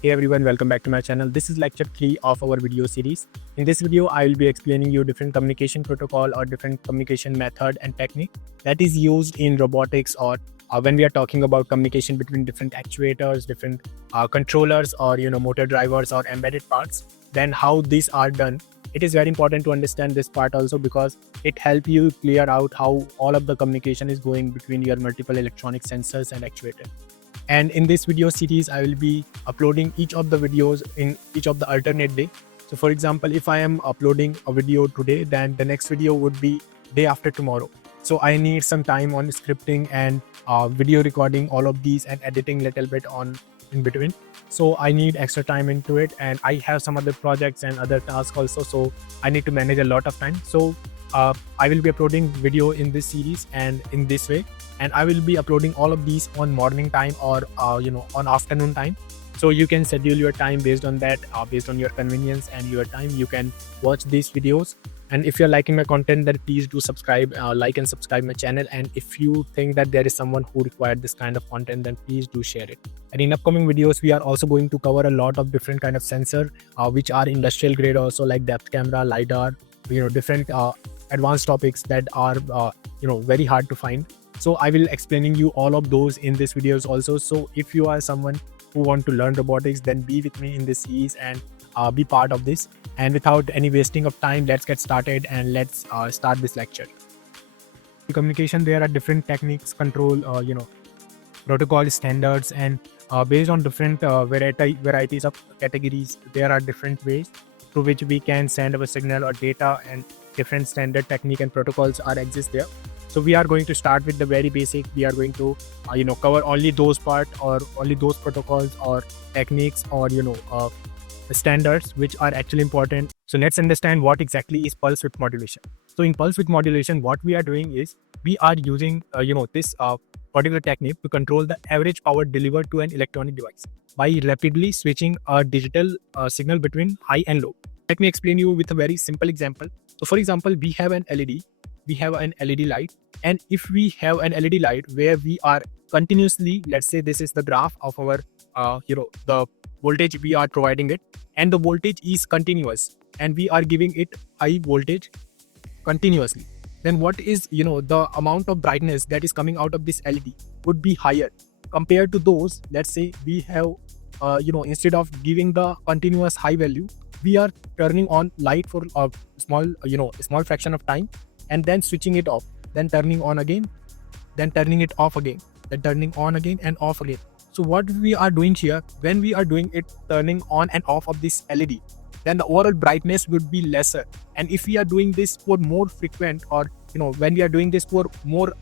Hey everyone, welcome back to my channel. This is lecture 3 of our video series. In this video, I will be explaining you different communication protocol or different communication method and technique that is used in robotics or when we are talking about communication between different actuators, different controllers or motor drivers or embedded parts, then how these are done. It is very important to understand this part also because it helps you clear out how all of the communication is going between your multiple electronic sensors and actuators. And in this video series, I will be uploading each of the videos in each of the alternate day. So for example, if I am uploading a video today, then the next video would be day after tomorrow. So I need some time on scripting and video recording all of these and editing little bit on in between. So I need extra time into it, and I have some other projects and other tasks also. So I need to manage a lot of time. So I will be uploading video in this series and in this way, and I will be uploading all of these on morning time or on afternoon time. So you can schedule your time based on that, based on your convenience and your time. You can watch these videos, and if you're liking my content, then please do subscribe, like and subscribe my channel. And if you think that there is someone who required this kind of content, then please do share it. And in upcoming videos, we are also going to cover a lot of different kind of sensor which are industrial grade also, like depth camera, lidar, different advanced topics that are very hard to find. So I will explaining you all of those in this videos also. So if you are someone who want to learn robotics, then be with me in this series and be part of this. And without any wasting of time, let's get started and let's start this lecture. In communication, there are different techniques, control, protocol standards, and based on different varieties of categories, there are different ways through which we can send our signal or data, and different standard technique and protocols are exist there. So we are going to start with the very basic. We are going to cover only those part or only those protocols or techniques or standards which are actually important. So let's understand what exactly is pulse width modulation. So in pulse width modulation, what we are doing is we are using this particular technique to control the average power delivered to an electronic device by rapidly switching a digital signal between high and low. Let me explain you with a very simple example. So for example, we have an LED light, and if we have an LED light where we are continuously, let's say this is the graph of our the voltage we are providing it, and the voltage is continuous and we are giving it high voltage continuously, then what is the amount of brightness that is coming out of this LED would be higher compared to those. Let's say we have instead of giving the continuous high value, we are turning on light for a small fraction of time and then switching it off, then turning on again, then turning it off again, then turning on again and off again. So what we are doing here, when we are doing it turning on and off of this LED, then the overall brightness would be lesser. And if we are doing this for more frequent, or when we are doing this for more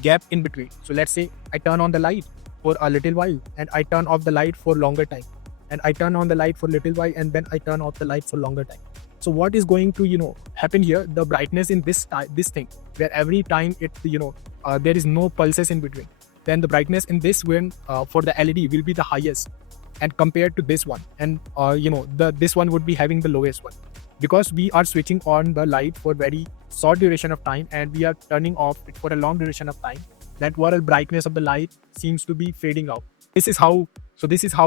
gap in between, so let's say I turn on the light for a little while and I turn off the light for longer time, and I turn on the light for a little while and then I turn off the light for longer time. So what is going to happen here, the brightness in this thing, where every time it there is no pulses in between, then the brightness in this one for the LED will be the highest and compared to this one, and this one would be having the lowest one, because we are switching on the light for very short duration of time and we are turning off it for a long duration of time. That overall brightness of the light seems to be fading out. This is how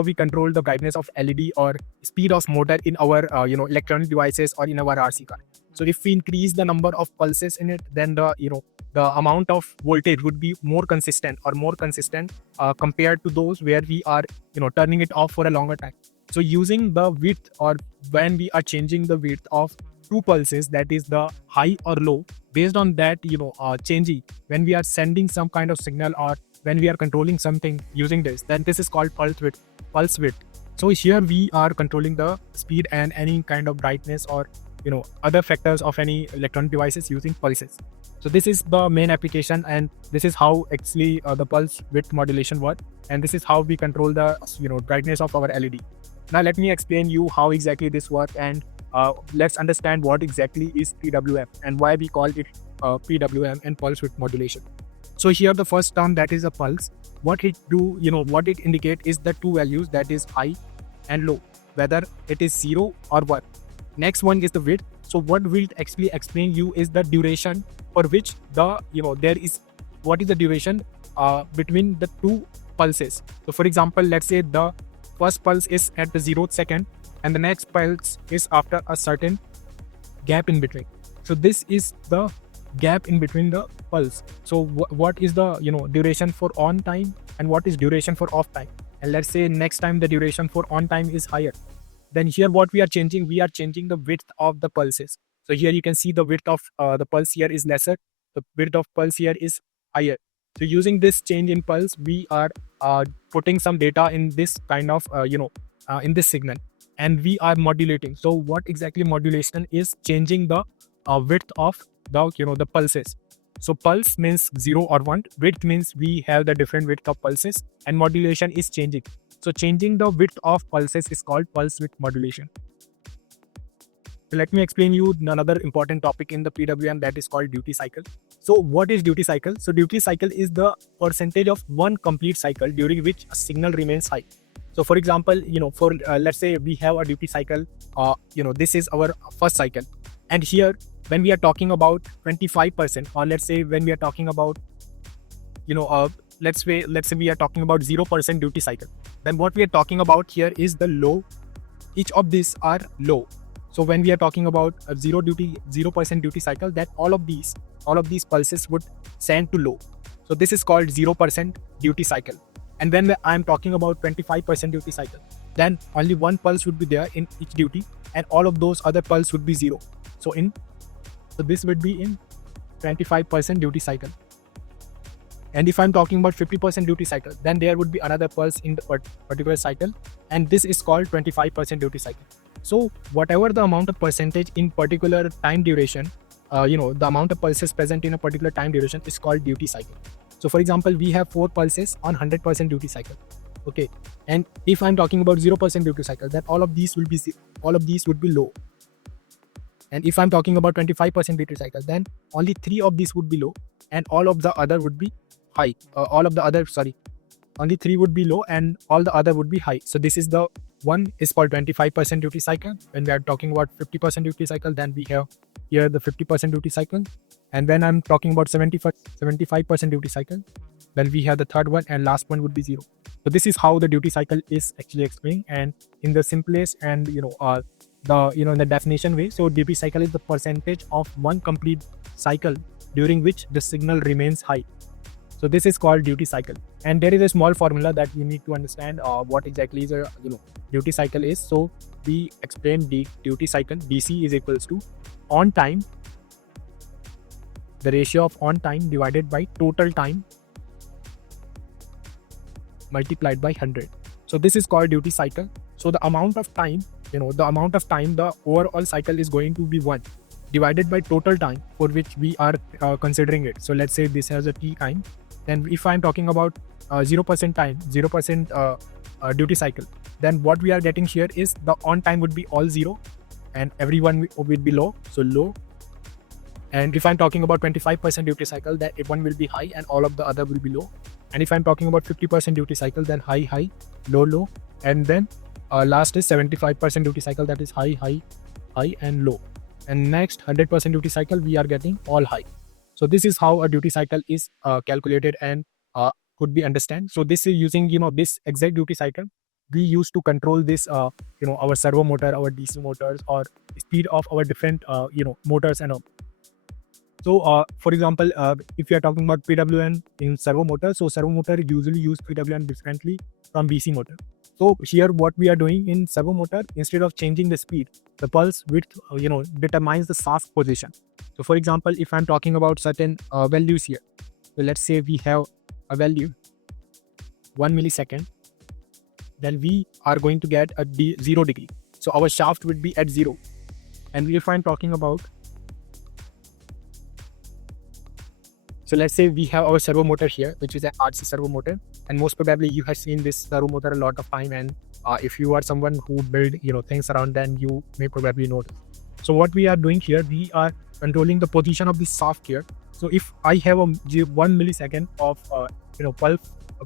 we control the brightness of LED or speed of motor in our electronic devices or in our RC car. So if we increase the number of pulses in it, then the amount of voltage would be more consistent compared to those where we are turning it off for a longer time. So using the width, or when we are changing the width of two pulses, that is the high or low, based on that changing when we are sending some kind of signal or when we are controlling something using this, then this is called pulse width. So here we are controlling the speed and any kind of brightness or other factors of any electronic devices using pulses. So this is the main application, and this is how actually the pulse width modulation works, and this is how we control the brightness of our LED. Now let me explain you how exactly this works, and let's understand what exactly is PWM and why we call it PWM and pulse width modulation. So here the first term, that is a pulse. What it do, what it indicate is the two values, that is high and low, whether it is 0 or 1. Next one is the width. So what will actually explain you is the duration for which the there is, what is the duration between the two pulses. So for example, let's say the first pulse is at the 0th second, and the next pulse is after a certain gap in between. So this is the gap in between the pulse. So what is the duration for on time and what is duration for off time? And let's say next time the duration for on time is higher, then here what we are changing the width of the pulses. So here you can see the width of the pulse here is lesser, the width of pulse here is higher. So using this change in pulse, we are putting some data in this kind of in this signal, and we are modulating. So what exactly modulation is? Changing the width of the pulses. So pulse means 0 or 1, width means we have the different width of pulses, and modulation is changing. So changing the width of pulses is called pulse width modulation. So let me explain you another important topic in the PWM, that is called duty cycle. So what is duty cycle? So duty cycle is the percentage of one complete cycle during which a signal remains high. So for example, for let's say we have a duty cycle, this is our first cycle, and here when we are talking about 25%, or let's say when we are talking about let's say we are talking about 0% duty cycle, then what we are talking about here is the low. Each of these are low. So when we are talking about a 0% duty cycle, that all of these pulses would send to low. So this is called 0% duty cycle. And when I am talking about 25% duty cycle, then only one pulse would be there in each duty, and all of those other pulses would be 0. So this would be in 25% duty cycle. And if I'm talking about 50% duty cycle, then there would be another pulse in the particular cycle, and this is called 25% duty cycle. So whatever the amount of percentage in particular time duration, the amount of pulses present in a particular time duration is called duty cycle. So for example, we have 4 pulses on 100% duty cycle. Okay, and if I'm talking about 0% duty cycle, then all of these would be low. And if I'm talking about 25% duty cycle, then only 3 of these would be low, and all of the other would be high. Only 3 would be low, and all the other would be high. So this is the one is called 25% duty cycle. When we are talking about 50% duty cycle, then we have here the 50% duty cycle. And when I'm talking about 75% duty cycle, then we have the third one, and last one would be 0. So this is how the duty cycle is actually explained, and in the simplest and in the definition way. So duty cycle is the percentage of one complete cycle during which the signal remains high. So this is called duty cycle. And there is a small formula that you need to understand what exactly is a duty cycle is. So we explain the duty cycle. DC is equals to on time, the ratio of on time divided by total time multiplied by 100. So this is called duty cycle. So the amount of time, the overall cycle is going to be 1 divided by total time for which we are considering it. So let's say this has a t time. Then if I'm talking about 0% time, 0% duty cycle, then what we are getting here is the on time would be all 0, and everyone will be low, so low. And if I'm talking about 25% duty cycle, that one will be high and all of the other will be low. And if I'm talking about 50% duty cycle, then high, high, low, low. And then last is 75% duty cycle, that is high, high, high and low. And next 100% duty cycle, we are getting all high. So this is how a duty cycle is calculated and could be understand. So this is using this exact duty cycle we used to control this our servo motor, our DC motors, or speed of our different motors and all. So for example, if you are talking about PWM in servo motor, so servo motor usually use PWM differently from DC motor. So here what we are doing in servo motor, instead of changing the speed, the pulse width determines the shaft position. So for example, if I'm talking about certain values here, so let's say we have a value 1 millisecond, then we are going to get a 0 degree. So our shaft would be at 0. And if I'm talking about, so let's say we have our servo motor here, which is an RC servo motor, and most probably you have seen this servo motor a lot of time, and if you are someone who build things around, then you may probably know this. So what we are doing here, we are controlling the position of the shaft here. So if I have a 1 millisecond of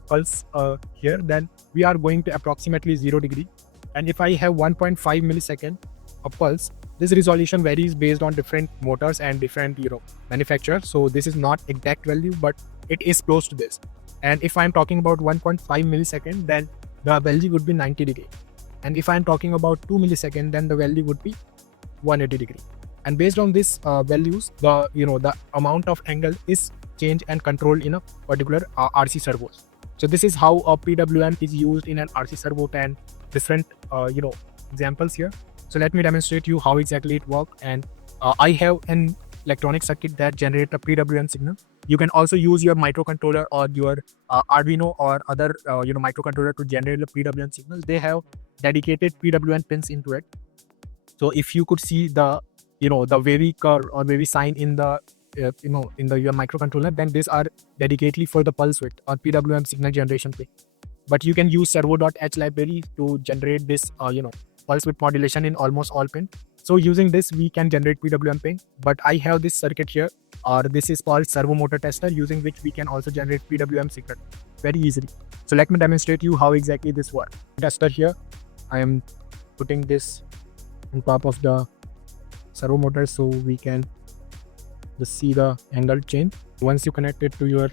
pulse here, then we are going to approximately 0 degree. And if I have 1.5 millisecond of pulse, this resolution varies based on different motors and different manufacturers. So this is not exact value, but it is close to this. And if I'm talking about 1.5 millisecond, then the value would be 90 degree. And if I'm talking about 2 milliseconds, then the value would be 180 degree. And based on these values, the amount of angle is changed and controlled in a particular RC servos. So this is how a PWM is used in an RC servo, and different examples here. So let me demonstrate you how exactly it works. And I have an electronic circuit that generates a PWM signal. You can also use your microcontroller or your Arduino or other microcontroller to generate the PWM signal. They have dedicated PWM pins into it. So if you could see the the wavy curve or wavy sign in the your microcontroller, then these are dedicatedly for the pulse width or PWM signal generation pin. But you can use servo.h library to generate this pulse width modulation in almost all pin. So using this we can generate PWM pin. But I have this circuit here, or this is called servo motor tester, using which we can also generate PWM signal very easily. So let me demonstrate you how exactly this works. Tester here, I am putting this on top of the servo motor so we can just see the angle change. Once you connect it to your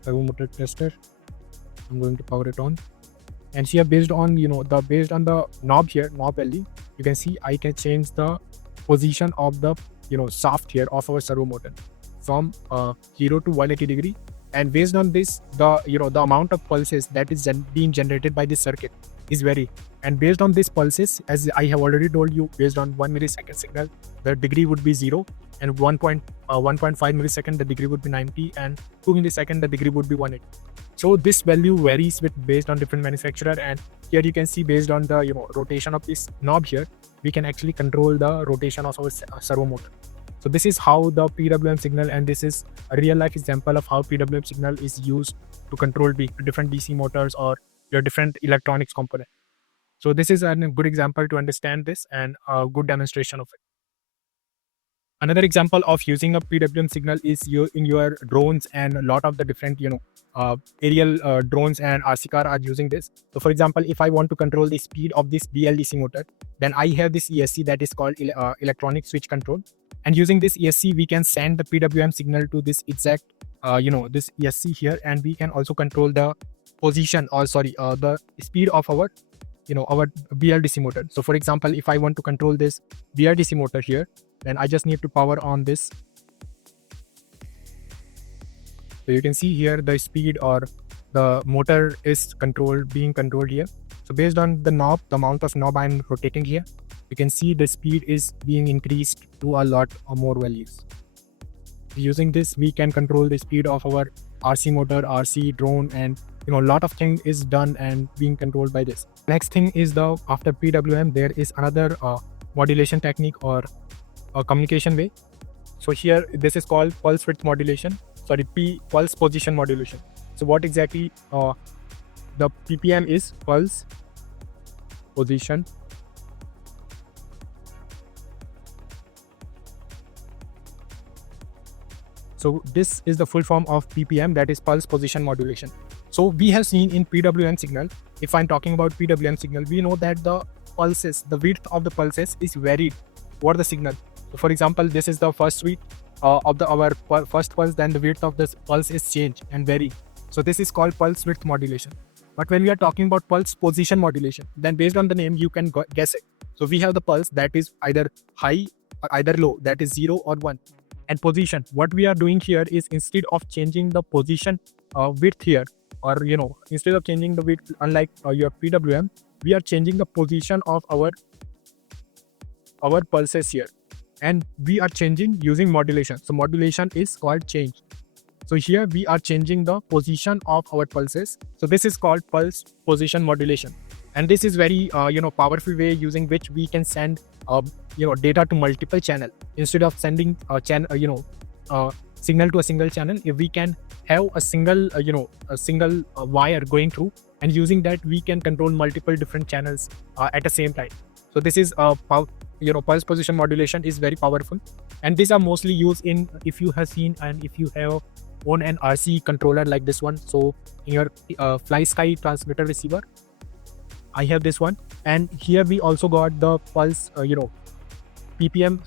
servo motor tester, I'm going to power it on. And here, based on the knob here, knob value, you can see I can change the position of the shaft here of our servo motor from 0 to 180 degree. And based on this, the amount of pulses that is being generated by this circuit is vary. And based on these pulses, as I have already told you, based on 1 millisecond signal, the degree would be 0, and 1.5 millisecond the degree would be 90, and 2 millisecond the degree would be 180. So this value varies based on different manufacturer. And here you can see, based on the rotation of this knob here, we can actually control the rotation of our servo motor. So this is how the PWM signal, and this is a real life example of how PWM signal is used to control different DC motors or your different electronics component. So this is a good example to understand this, and a good demonstration of it. Another example of using a PWM signal is in your drones, and a lot of the different aerial drones and RC car are using this. So for example, if I want to control the speed of this BLDC motor, then I have this ESC that is called electronic switch control. And using this ESC, we can send the PWM signal to this exact this ESC here, and we can also control the position, or the speed of our our BLDC motor. So for example, if I want to control this BLDC motor here, then I just need to power on this. So you can see here the speed or the motor is being controlled here. So based on the knob, the amount of knob I'm rotating here, you can see the speed is being increased to a lot or more values. Using this, we can control the speed of our RC motor, RC drone, and a lot of things is done and being controlled by this. Next thing is after PWM, there is another modulation technique or a communication way. So here, this is called pulse width modulation. Pulse position modulation. So what exactly the PPM is? Pulse position . So this is the full form of PPM, that is pulse position modulation. So we have seen in PWM signal, if I'm talking about PWM signal, we know that the pulses, the width of the pulses is varied over the signal. So for example, this is the first width of our first pulse, then the width of this pulse is changed and vary. So this is called pulse width modulation. But when we are talking about pulse position modulation, then based on the name, you can guess it. So we have the pulse that is either high or either low, that is 0 or 1. And position, what we are doing here is, instead of changing the position width here, or instead of changing the width, unlike your PWM, we are changing the position of our pulses here, and we are changing using modulation. So modulation is called change. So here we are changing the position of our pulses. So this is called pulse position modulation, and this is very powerful way using which we can send data to multiple channel. Instead of sending a signal to a single channel, if we can have a single wire going through, and using that we can control multiple different channels at the same time. So this is pulse position modulation is very powerful, and these are mostly used in, if you have seen and if you have own an RC controller like this one. So in your Fly Sky transmitter receiver, I have this one, and here we also got the pulse PPM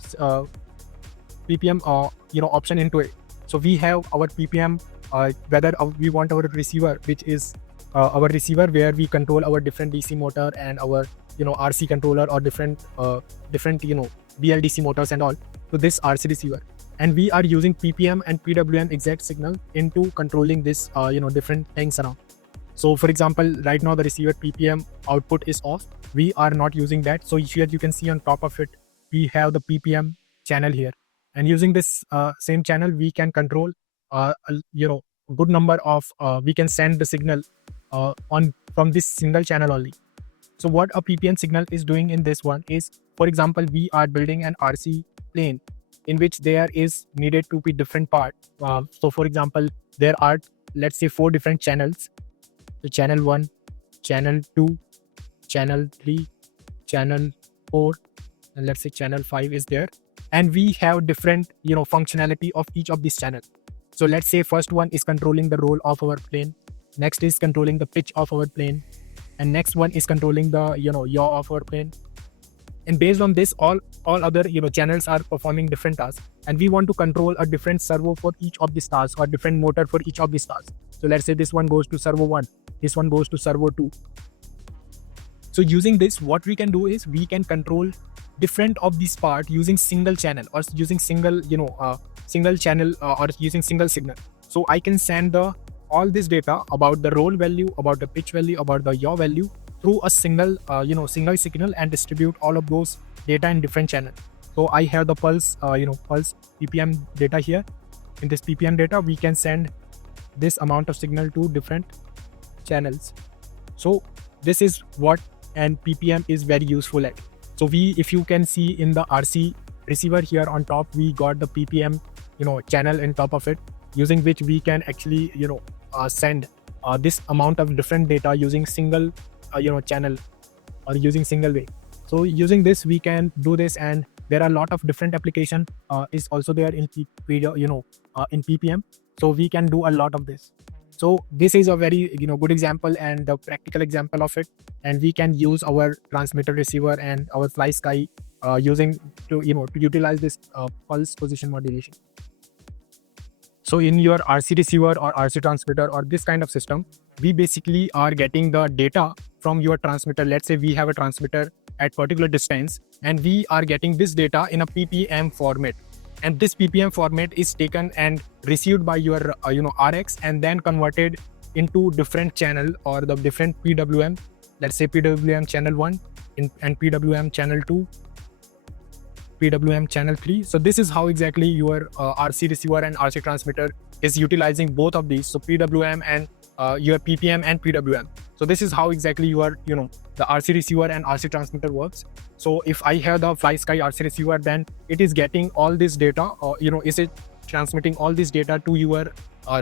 option into it. So we have our PPM whether we want our receiver which is our receiver where we control our different DC motor and our RC controller or different BLDC motors and all to this RC receiver, and we are using PPM and PWM exact signal into controlling this different things around. So for example, right now the receiver PPM output is off. We are not using that. So here you can see on top of it, we have the PPM channel here. And using this same channel, we can control, good number of, we can send the signal on from this single channel only. So what a PPM signal is doing in this one is, for example, we are building an RC plane in which there is needed to be different part. So for example, there are, let's say, 4 different channels. So channel 1, channel 2, channel 3, channel 4, and let's say channel 5 is there. And we have different, functionality of each of these channels. So let's say first one is controlling the roll of our plane. Next is controlling the pitch of our plane. And next one is controlling the, yaw of our plane. And based on this, all other, channels are performing different tasks. And we want to control a different servo for each of these tasks or different motor for each of these tasks. So let's say this one goes to servo 1. This one goes to servo 2. So using this, what we can do is we can control different of these part using single channel or using single, single channel or using single signal. So I can send all this data about the roll value, about the pitch value, about the yaw value through a single, single signal and distribute all of those data in different channels. So I have the pulse, pulse PPM data here. In this PPM data, we can send this amount of signal to different channels. So this is what and PPM is very useful at. So if you can see in the RC receiver here on top, we got the PPM, channel on top of it, using which we can actually, send this amount of different data using single, channel or using single way. So using this, we can do this, and there are a lot of different application is also there in in PPM. So we can do a lot of this. So this is a very good example and the practical example of it, and we can use our transmitter receiver and our fly sky using to utilize this pulse position modulation. So in your RC receiver or RC transmitter or this kind of system, we basically are getting the data from your transmitter. Let's say we have a transmitter at particular distance, and we are getting this data in a PPM format. And this PPM format is taken and received by your RX and then converted into different channel or the different PWM. Let's say PWM channel 1 and PWM channel 2, PWM channel 3. So this is how exactly your RC receiver and RC transmitter is utilizing both of these. So PWM and your PPM and PWM. So this is how exactly your the RC receiver and RC transmitter works. So if I have the fly sky RC receiver, then it is getting all this data, or is it transmitting all this data to your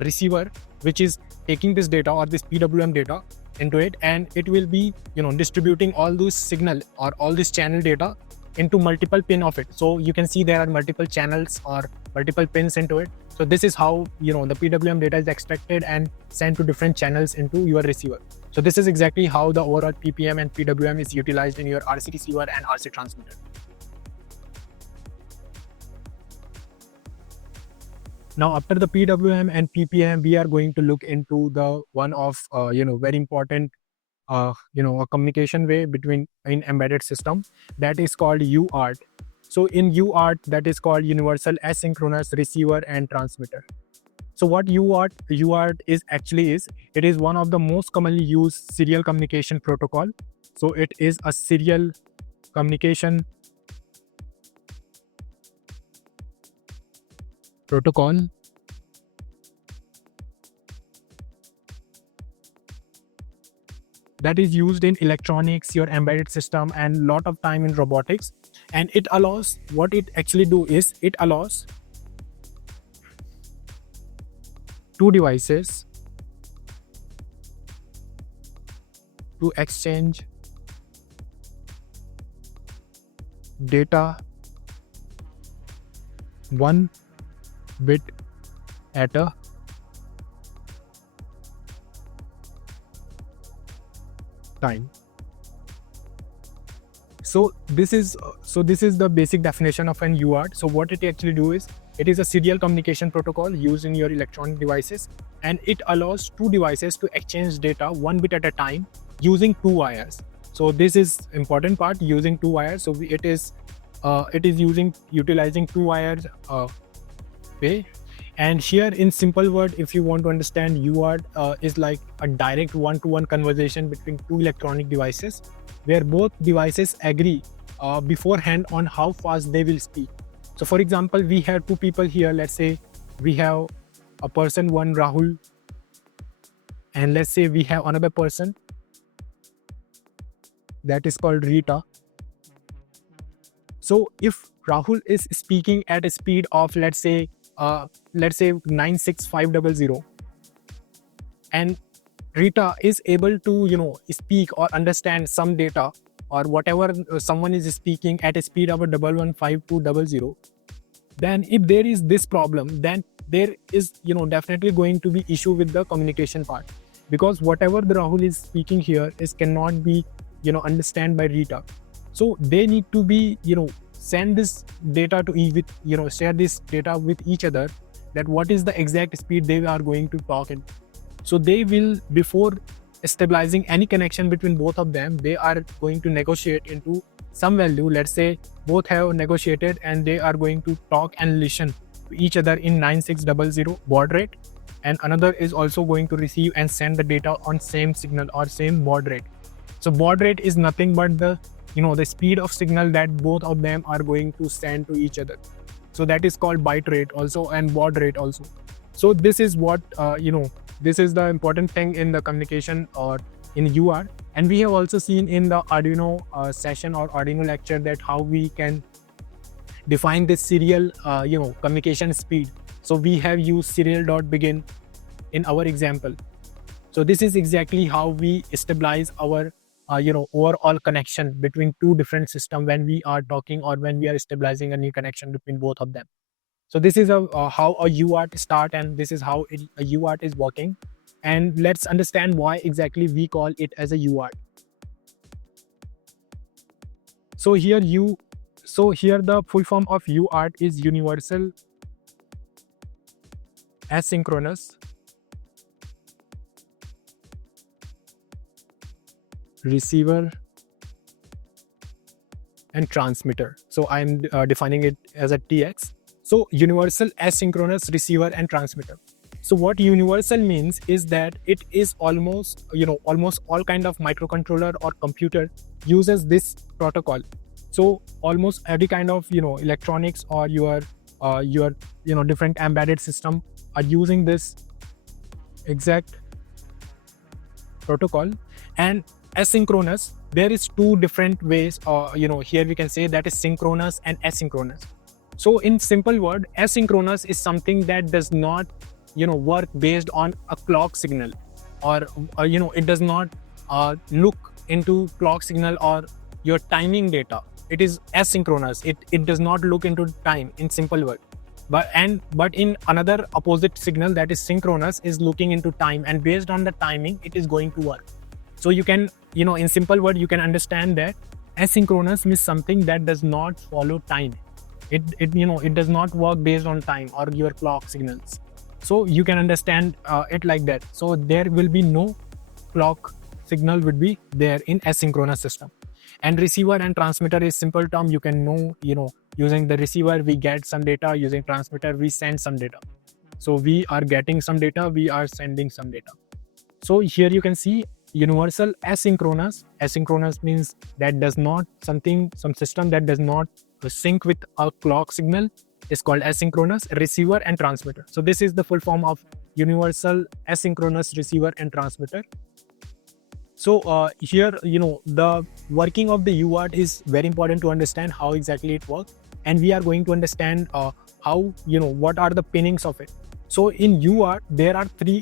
receiver, which is taking this data or this PWM data into it, and it will be distributing all those signal or all this channel data into multiple pin of it. So you can see there are multiple channels or multiple pins into it. So this is how the PWM data is extracted and sent to different channels into your receiver. So this is exactly how the overall PPM and PWM is utilized in your RC receiver and RC transmitter. Now after the PWM and PPM, we are going to look into the one of very important a communication way between in embedded system, that is called UART. So in UART, that is called Universal Asynchronous Receiver and Transmitter. So what UART is actually is, it is one of the most commonly used serial communication protocol. So it is a serial communication protocol that is used in electronics, your embedded system, and lot of time in robotics. And it allows, what it actually do is, it allows two devices to exchange data 1 bit at a time. So this is the basic definition of an UART. So what it actually do is, It is a serial communication protocol used in your electronic devices, and it allows two devices to exchange data 1 bit at a time using two wires. So this is important part, using two wires. So it is utilizing two wires way. And here, in simple word, if you want to understand, UART is like a direct one-to-one conversation between two electronic devices, where both devices agree beforehand on how fast they will speak. So for example, we have two people here. Let's say we have a person, one Rahul, and let's say we have another person that is called Rita. So if Rahul is speaking at a speed of let's say 96500, and Rita is able to speak or understand some data or whatever someone is speaking at a speed of 115200, then if there is this problem, then there is definitely going to be issue with the communication part, because whatever the Rahul is speaking here is cannot be understand by Rita. So they need to be send this data to share this data with each other, that what is the exact speed they are going to talk in. So they will, before stabilizing any connection between both of them, they are going to negotiate into some value. Let's say both have negotiated and they are going to talk and listen to each other in 9600 baud rate, and another is also going to receive and send the data on same signal or same baud rate. So baud rate is nothing but the speed of signal that both of them are going to send to each other. So that is called byte rate also, and baud rate also. So this is what this is the important thing in the communication or in UART. And we have also seen in the Arduino session or Arduino lecture that how we can define this serial communication speed. So we have used serial.begin in our example. So this is exactly how we stabilize our overall connection between two different systems when we are talking or when we are stabilizing a new connection between both of them. So this is how a UART start, and this is how a UART is working. And let's understand why exactly we call it as a UART. So here the full form of UART is Universal Asynchronous Receiver and Transmitter. So I'm defining it as a TX. So Universal Asynchronous Receiver and Transmitter. So what universal means is that it is almost all kind of microcontroller or computer uses this protocol. So almost every kind of electronics or your different embedded system are using this exact protocol. And asynchronous, there is two different ways, here we can say that is synchronous and asynchronous. So in simple word, asynchronous is something that does not work based on a clock signal, or it does not look into clock signal or your timing data. It is asynchronous. It does not look into time, in simple word. But in another opposite signal, that is synchronous, is looking into time, and based on the timing it is going to work. So you can in simple word you can understand that asynchronous means something that does not follow time. It does not work based on time or your clock signals. So you can understand it like that. So there will be no clock signal would be there in asynchronous system. And receiver and transmitter is simple term. You can know, using the receiver we get some data, using transmitter we send some data. So we are getting some data, we are sending some data. So here you can see universal asynchronous. Asynchronous means that does not some system that does not sync with a clock signal is called asynchronous. Receiver and transmitter. So this is the full form of universal asynchronous receiver and transmitter. So here the working of the UART is very important to understand how exactly it works, and we are going to understand how what are the pinnings of it. So in UART there are three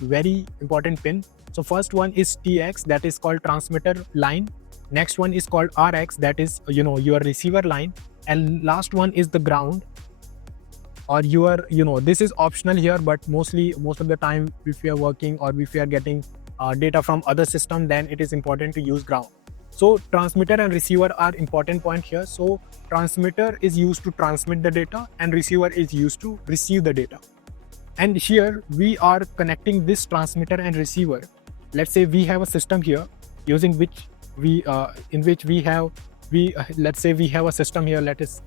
very important pins. So first one is TX, that is called transmitter line. Next one is called RX, that is your receiver line, and last one is the ground, or your this is optional here, but most of the time if you are working or if you are getting data from other system, then it is important to use ground. So transmitter and receiver are important point here. So transmitter is used to transmit the data and receiver is used to receive the data. And here we are connecting this transmitter and receiver. Let's say we have a system here using which we let's say we have a system here. Let's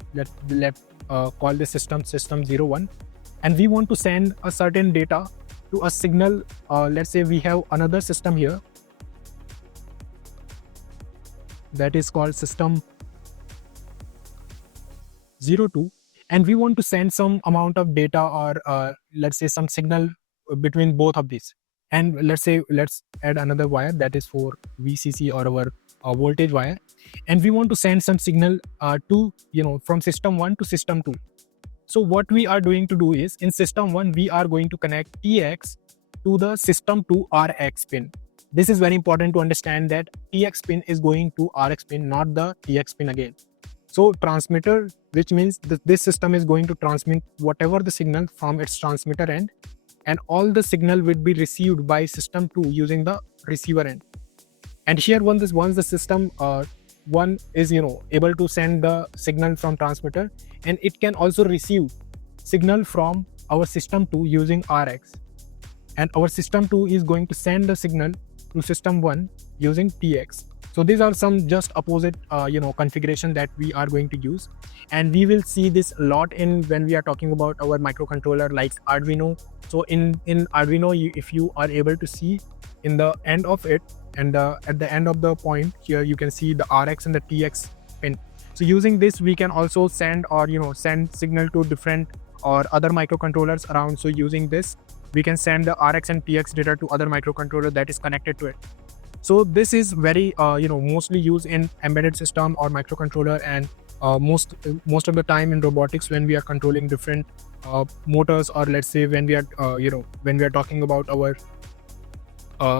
call this system 01, and we want to send a certain data to a signal. Let's say we have another system here that is called system 02, and we want to send some amount of data, or let's say some signal between both of these. And let's add another wire that is for VCC or our voltage wire, and we want to send some signal to from system 1 to system 2. So what we are going to do is, in system 1 we are going to connect TX to the system 2 RX pin. This is very important to understand that TX pin is going to RX pin, not the TX pin again. So transmitter, which means that this system is going to transmit whatever the signal from its transmitter end, and all the signal will be received by system 2 using the receiver end. And here once the system 1 is able to send the signal from transmitter, and it can also receive signal from our system 2 using RX, and our system 2 is going to send the signal to system 1 using TX. So these are some just opposite configuration that we are going to use, and we will see this a lot when we are talking about our microcontroller like Arduino. So in Arduino, if you are able to see in the end of it, and at the end of the point here, you can see the RX and the TX pin. So using this, we can also send send signal to different or other microcontrollers around. So using this, we can send the RX and TX data to other microcontroller that is connected to it. So this is very mostly used in embedded system or microcontroller, and most of the time in robotics when we are controlling different motors, or let's say when we are when we are talking about our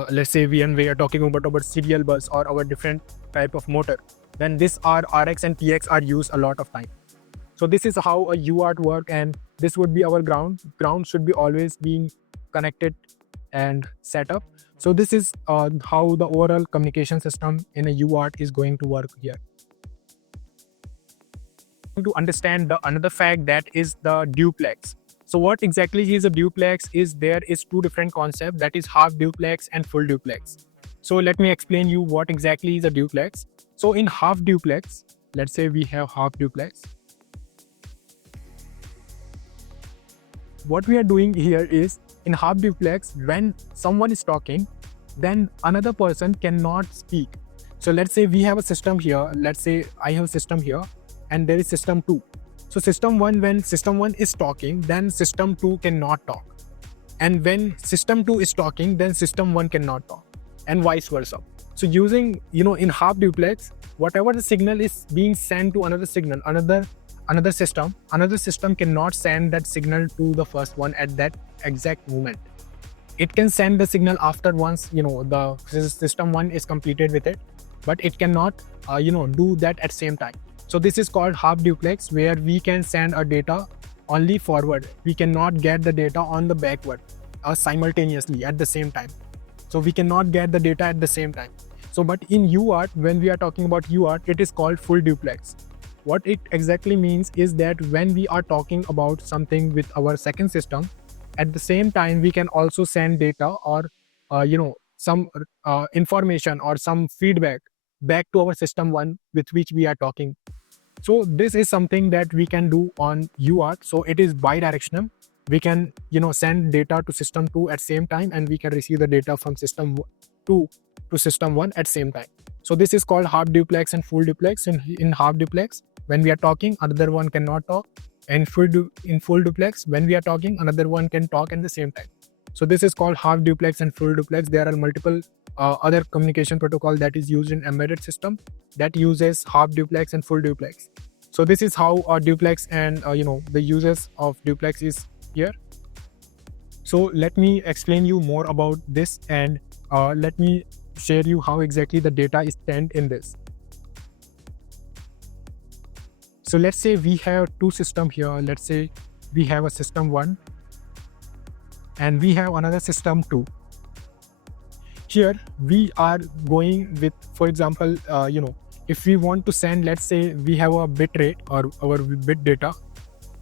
let's say when we are talking about our serial bus or our different type of motor, then this RX and TX are used a lot of time. So this is how a UART work, and this would be our ground. Ground should be always being connected and set up. So this is how the overall communication system in a UART is going to work here. To understand another fact, that is the duplex. So what exactly is a duplex is there is two different concepts, that is half duplex and full duplex. So let me explain you what exactly is a duplex. So in half duplex, let's say we have half duplex. What we are doing here is, in half duplex, when someone is talking, then another person cannot speak. So let's say we have a system here. Let's say I have a system here, and there is system 2. So system 1, when system 1 is talking, then system 2 cannot talk. And when system 2 is talking, then system 1 cannot talk, and vice versa. So using, in half duplex, whatever the signal is being sent to another signal, another system cannot send that signal to the first one at that exact moment. It can send the signal after once the system 1 is completed with it, but it cannot do that at same time. So this is called half duplex, where we can send our data only forward. We cannot get the data on the backward simultaneously at the same time. So we cannot get the data at the same time. So but in UART, when we are talking about UART, it is called full duplex. What it exactly means is that when we are talking about something with our second system, at the same time we can also send data or some information or some feedback back to our system 1 with which we are talking. So this is something that we can do on UART. So it is bidirectional. We can send data to system 2 at same time, and we can receive the data from system 2 to system 1 at same time. So this is called half duplex and full duplex. In half duplex, when we are talking, another one cannot talk, and in full duplex, when we are talking, another one can talk at the same time. So this is called half duplex and full duplex. There are multiple other communication protocol that is used in embedded system that uses half duplex and full duplex. So this is how duplex and the uses of duplex is here. So let me explain you more about this, and let me share you how exactly the data is sent in this. So let's say we have two systems here. Let's say we have a system 1 and we have another system 2. here we are going with, for example, if we want to send, let's say we have a bit rate or our bit data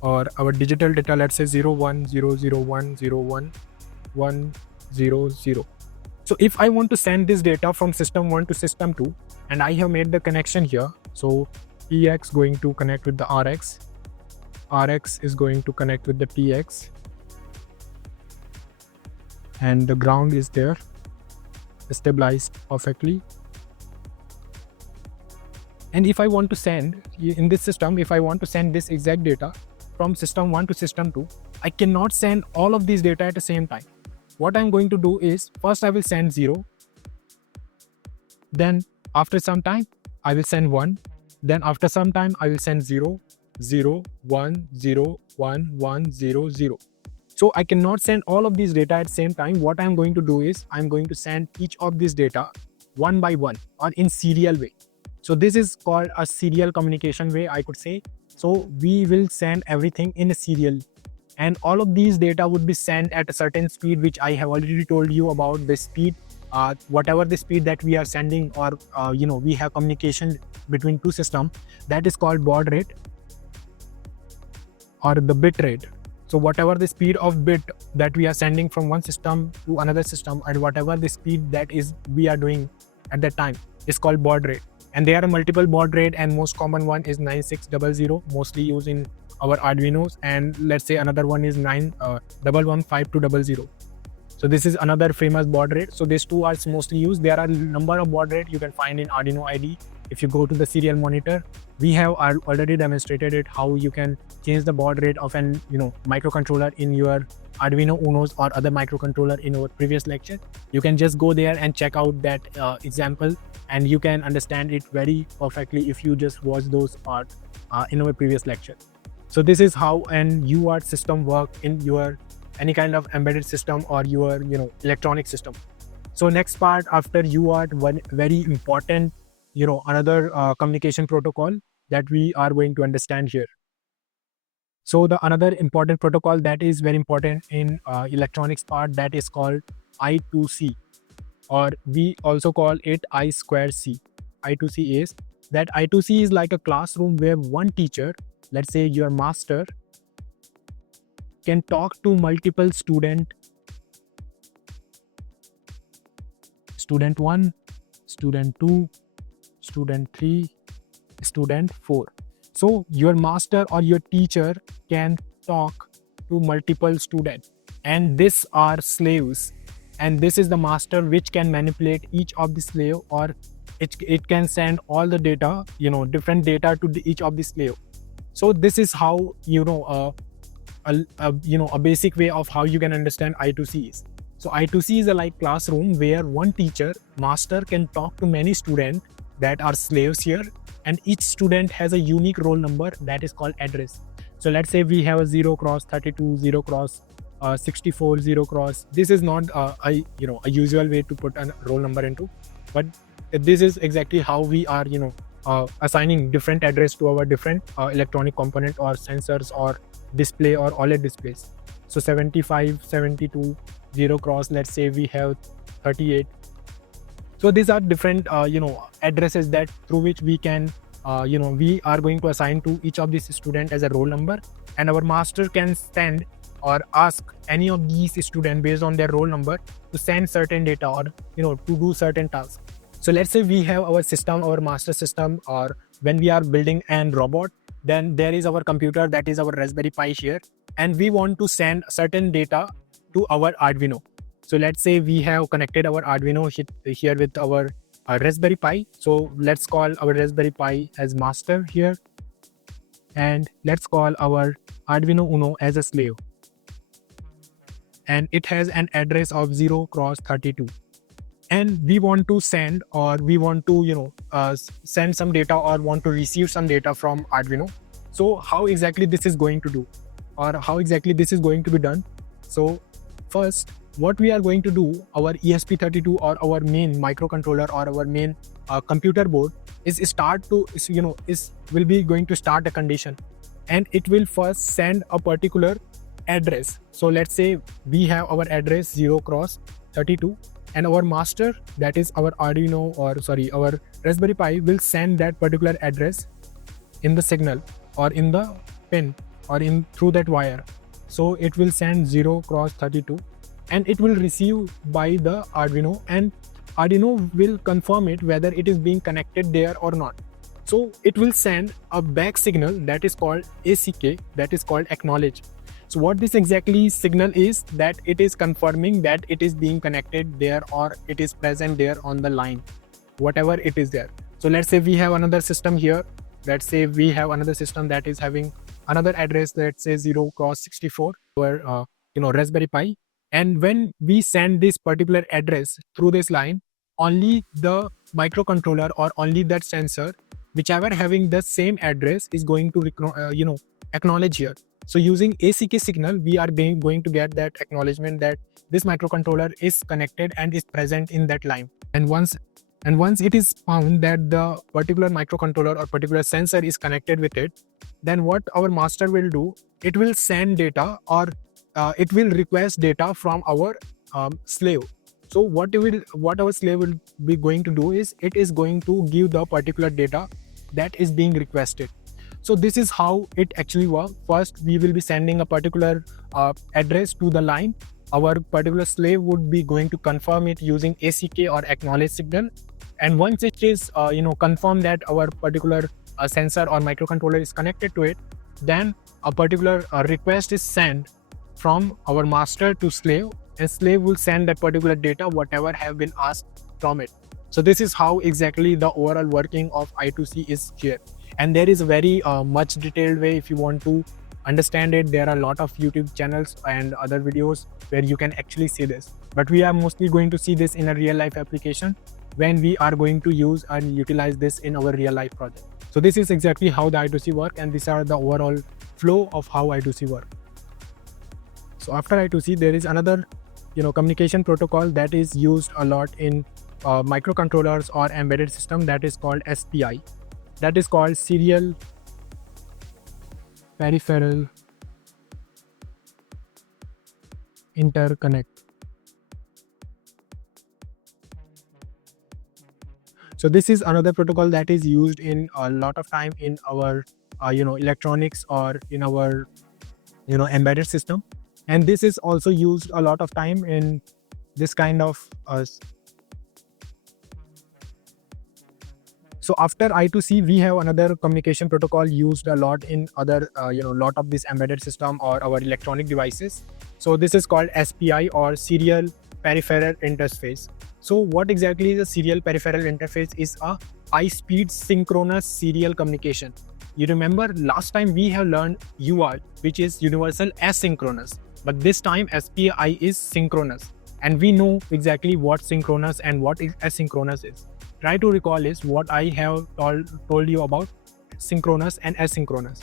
or our digital data, let's say 01001011100. So if I want to send this data from system 1 to system 2, and I have made the connection here, so PX going to connect with the RX, RX is going to connect with the PX, and the ground is there, stabilized perfectly. And if I want to send in this system, if I want to send this exact data from system 1 to system 2, I cannot send all of these data at the same time. What I'm going to do is, first I will send 0, then after some time I will send 1, then after some time I will send 0, 0, 1, 0, 1, 1, 0, 0. So I cannot send all of these data at the same time. What I'm going to do is, I'm going to send each of these data one by one or in serial way. So this is called a serial communication way, I could say. So we will send everything in a serial, and all of these data would be sent at a certain speed, which I have already told you about the speed. Whatever the speed that we are sending, or we have communication between two systems, that is called baud rate or the bit rate. So whatever the speed of bit that we are sending from one system to another system, and whatever the speed that is we are doing at that time, is called baud rate. And there are multiple baud rate, and most common one is 9600, mostly used in our Arduinos, and let's say another one is 911500. So this is another famous baud rate. So these two are mostly used. There are a number of baud rate you can find in Arduino IDE. If you go to the serial monitor, we have already demonstrated it, how you can change the baud rate of an microcontroller in your Arduino Unos or other microcontroller in our previous lecture. You can just go there and check out that example, and you can understand it very perfectly if you just watch those parts in our previous lecture. So this is how an UART system works in your any kind of embedded system or your electronic system. So next part after UART, one very important another communication protocol that we are going to understand here. So the another important protocol that is very important in electronics part, that is called I2C, or we also call it I2C. I2C is that I2C is like a classroom where one teacher, let's say your master, can talk to multiple student 1, student 2, student 3, student 4. So your master or your teacher can talk to multiple students, and these are slaves, and this is the master which can manipulate each of the slave, or it can send all the data, different data to each of the slave. So this is how a basic way of how you can understand I2C is. So I2C is a like classroom where one teacher, master, can talk to many students that are slaves here, and each student has a unique roll number that is called address. So let's say we have a 0x32, 0x64, 0x. This is not a usual way to put a roll number into, but this is exactly how we are assigning different address to our different electronic component or sensors or display or OLED displays. So 75, 72, 0x, let's say we have 38. So these are different addresses that through which we can we are going to assign to each of these student as a roll number, and our master can send or ask any of these students based on their roll number to send certain data or to do certain tasks. So let's say we have our system, our master system, or when we are building an robot, then there is our computer, that is our Raspberry Pi here, and we want to send certain data to our Arduino. So let's say we have connected our Arduino here with our Raspberry Pi. So let's call our Raspberry Pi as master here, and let's call our Arduino Uno as a slave, and it has an address of 0x32, and we want to send, or we want to send some data or want to receive some data from Arduino. So how exactly this is going to do, or how exactly this is going to be done? So first, what we are going to do, our ESP32 or our main microcontroller or our main computer board is will be going to start a condition, and it will first send a particular address. So let's say we have our address 0x32, and our master, that is our Arduino, or sorry, our Raspberry Pi, will send that particular address in the signal or in the pin or in through that wire. So it will send 0 cross 32 and it will receive by the Arduino, and Arduino will confirm it whether it is being connected there or not. So it will send a back signal that is called ACK, that is called acknowledge. So what this exactly signal is, that it is confirming that it is being connected there or it is present there on the line, whatever it is there. So let's say we have another system here. Let's say we have another system that is having another address, let's say 0 cross 64, or Raspberry Pi. And when we send this particular address through this line, only the microcontroller or only that sensor, whichever having the same address, is going to acknowledge here. So using ACK signal, we are going to get that acknowledgement that this microcontroller is connected and is present in that line. And once it is found that the particular microcontroller or particular sensor is connected with it, then what our master will do, it will send data, or it will request data from our slave. So what our slave will be going to do is, it is going to give the particular data that is being requested. So this is how it actually works. First, we will be sending a particular address to the line. Our particular slave would be going to confirm it using ACK or acknowledge signal. And once it is confirmed that our particular sensor or microcontroller is connected to it, then a particular request is sent from our master to slave, and slave will send that particular data, whatever have been asked from it. So this is how exactly the overall working of I2C is here. And there is a very much detailed way. If you want to understand it, there are a lot of YouTube channels and other videos where you can actually see this. But we are mostly going to see this in a real life application when we are going to use and utilize this in our real life project. So this is exactly how the I2C work, and these are the overall flow of how I2C work. So after I2C, there is another communication protocol that is used a lot in microcontrollers or embedded system, that is called SPI. That is called Serial Peripheral Interconnect. So this is another protocol that is used in a lot of time in our electronics or in our embedded system, and this is also used a lot of time in this kind of So after I2C, we have another communication protocol used a lot in other lot of this embedded system or our electronic devices. So this is called SPI, or Serial Peripheral Interface. So what exactly is a serial peripheral interface? Is a high-speed synchronous serial communication. You remember last time we have learned UART, which is universal asynchronous, but this time SPI is synchronous, and we know exactly what synchronous and what is asynchronous is. Try to recall is what I have told you about synchronous and asynchronous.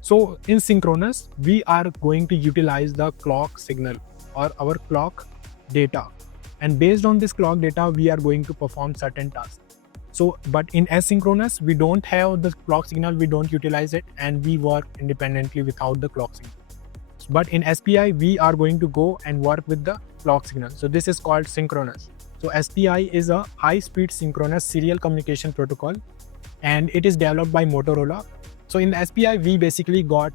So in synchronous, we are going to utilize the clock signal or our clock data, and based on this clock data, we are going to perform certain tasks. So, but in asynchronous, we don't have the clock signal, we don't utilize it, and we work independently without the clock signal. But in SPI, we are going to go and work with the clock signal. So this is called synchronous. So SPI is a high-speed synchronous serial communication protocol, and it is developed by Motorola. So in the SPI, we basically got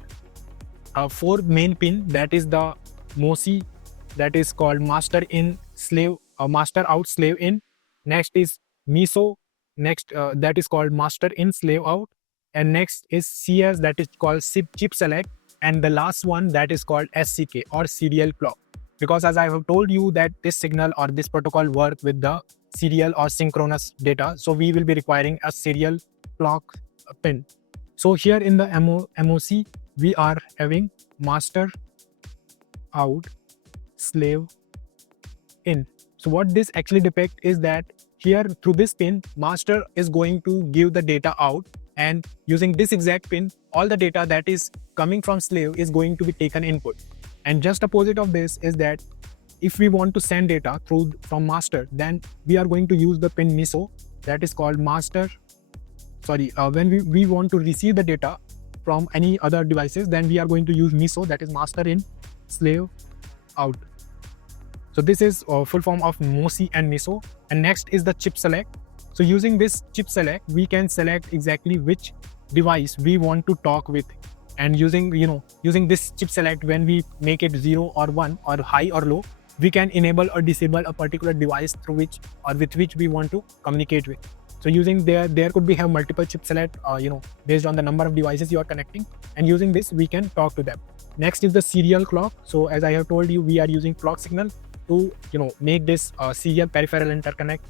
4 main pin. That is the MOSI, that is called master in slave, master out slave in. Next is MISO. Next, that is called master in slave out. And next is CS, that is called chip select. And the last one, that is called SCK, or serial clock. Because as I have told you that this signal or this protocol work with the serial or synchronous data, so we will be requiring a serial clock pin. So here in the MOC, we are having master out slave in. So what this actually depicts is that here through this pin, master is going to give the data out, and using this exact pin, all the data that is coming from slave is going to be taken input. And just opposite of this is that if we want to send data from master, then we are going to use the pin MISO, that is called master. When we want to receive the data from any other devices, then we are going to use MISO, that is master in slave out. So this is full form of MOSI and MISO. And next is the chip select. So using this chip select, we can select exactly which device we want to talk with. And using this chip select, when we make it 0 or 1 or high or low, we can enable or disable a particular device through which or with which we want to communicate with. So using there could be have multiple chip select, based on the number of devices you are connecting, and using this we can talk to them. Next is the serial clock. So as I have told you, we are using clock signal to make this serial peripheral interconnect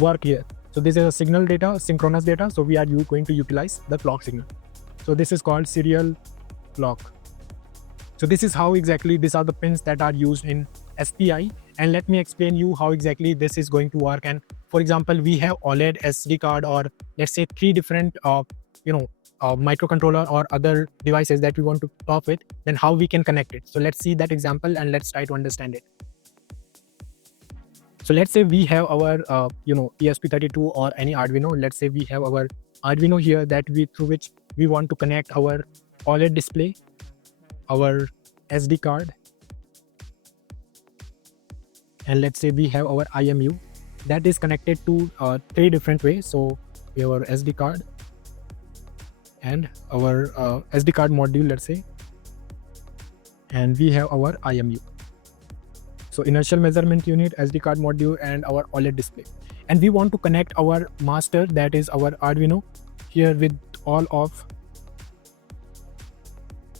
work here. So this is a signal data, synchronous data. So we are going to utilize the clock signal. So this is called serial clock. So this is how exactly these are the pins that are used in SPI. And let me explain you how exactly this is going to work. And for example, we have OLED, SD card, or let's say 3 different microcontroller or other devices that we want to talk with, then how we can connect it. So let's see that example and let's try to understand it. So let's say we have our ESP32 or any Arduino. Let's say we have our Arduino here that through which we want to connect our OLED display, our SD card, and let's say we have our IMU that is connected to 3 different ways. So we have our SD card and our SD card module, let's say, and we have our IMU. So inertial measurement unit, SD card module, and our OLED display. And we want to connect our master, that is our Arduino, here with all of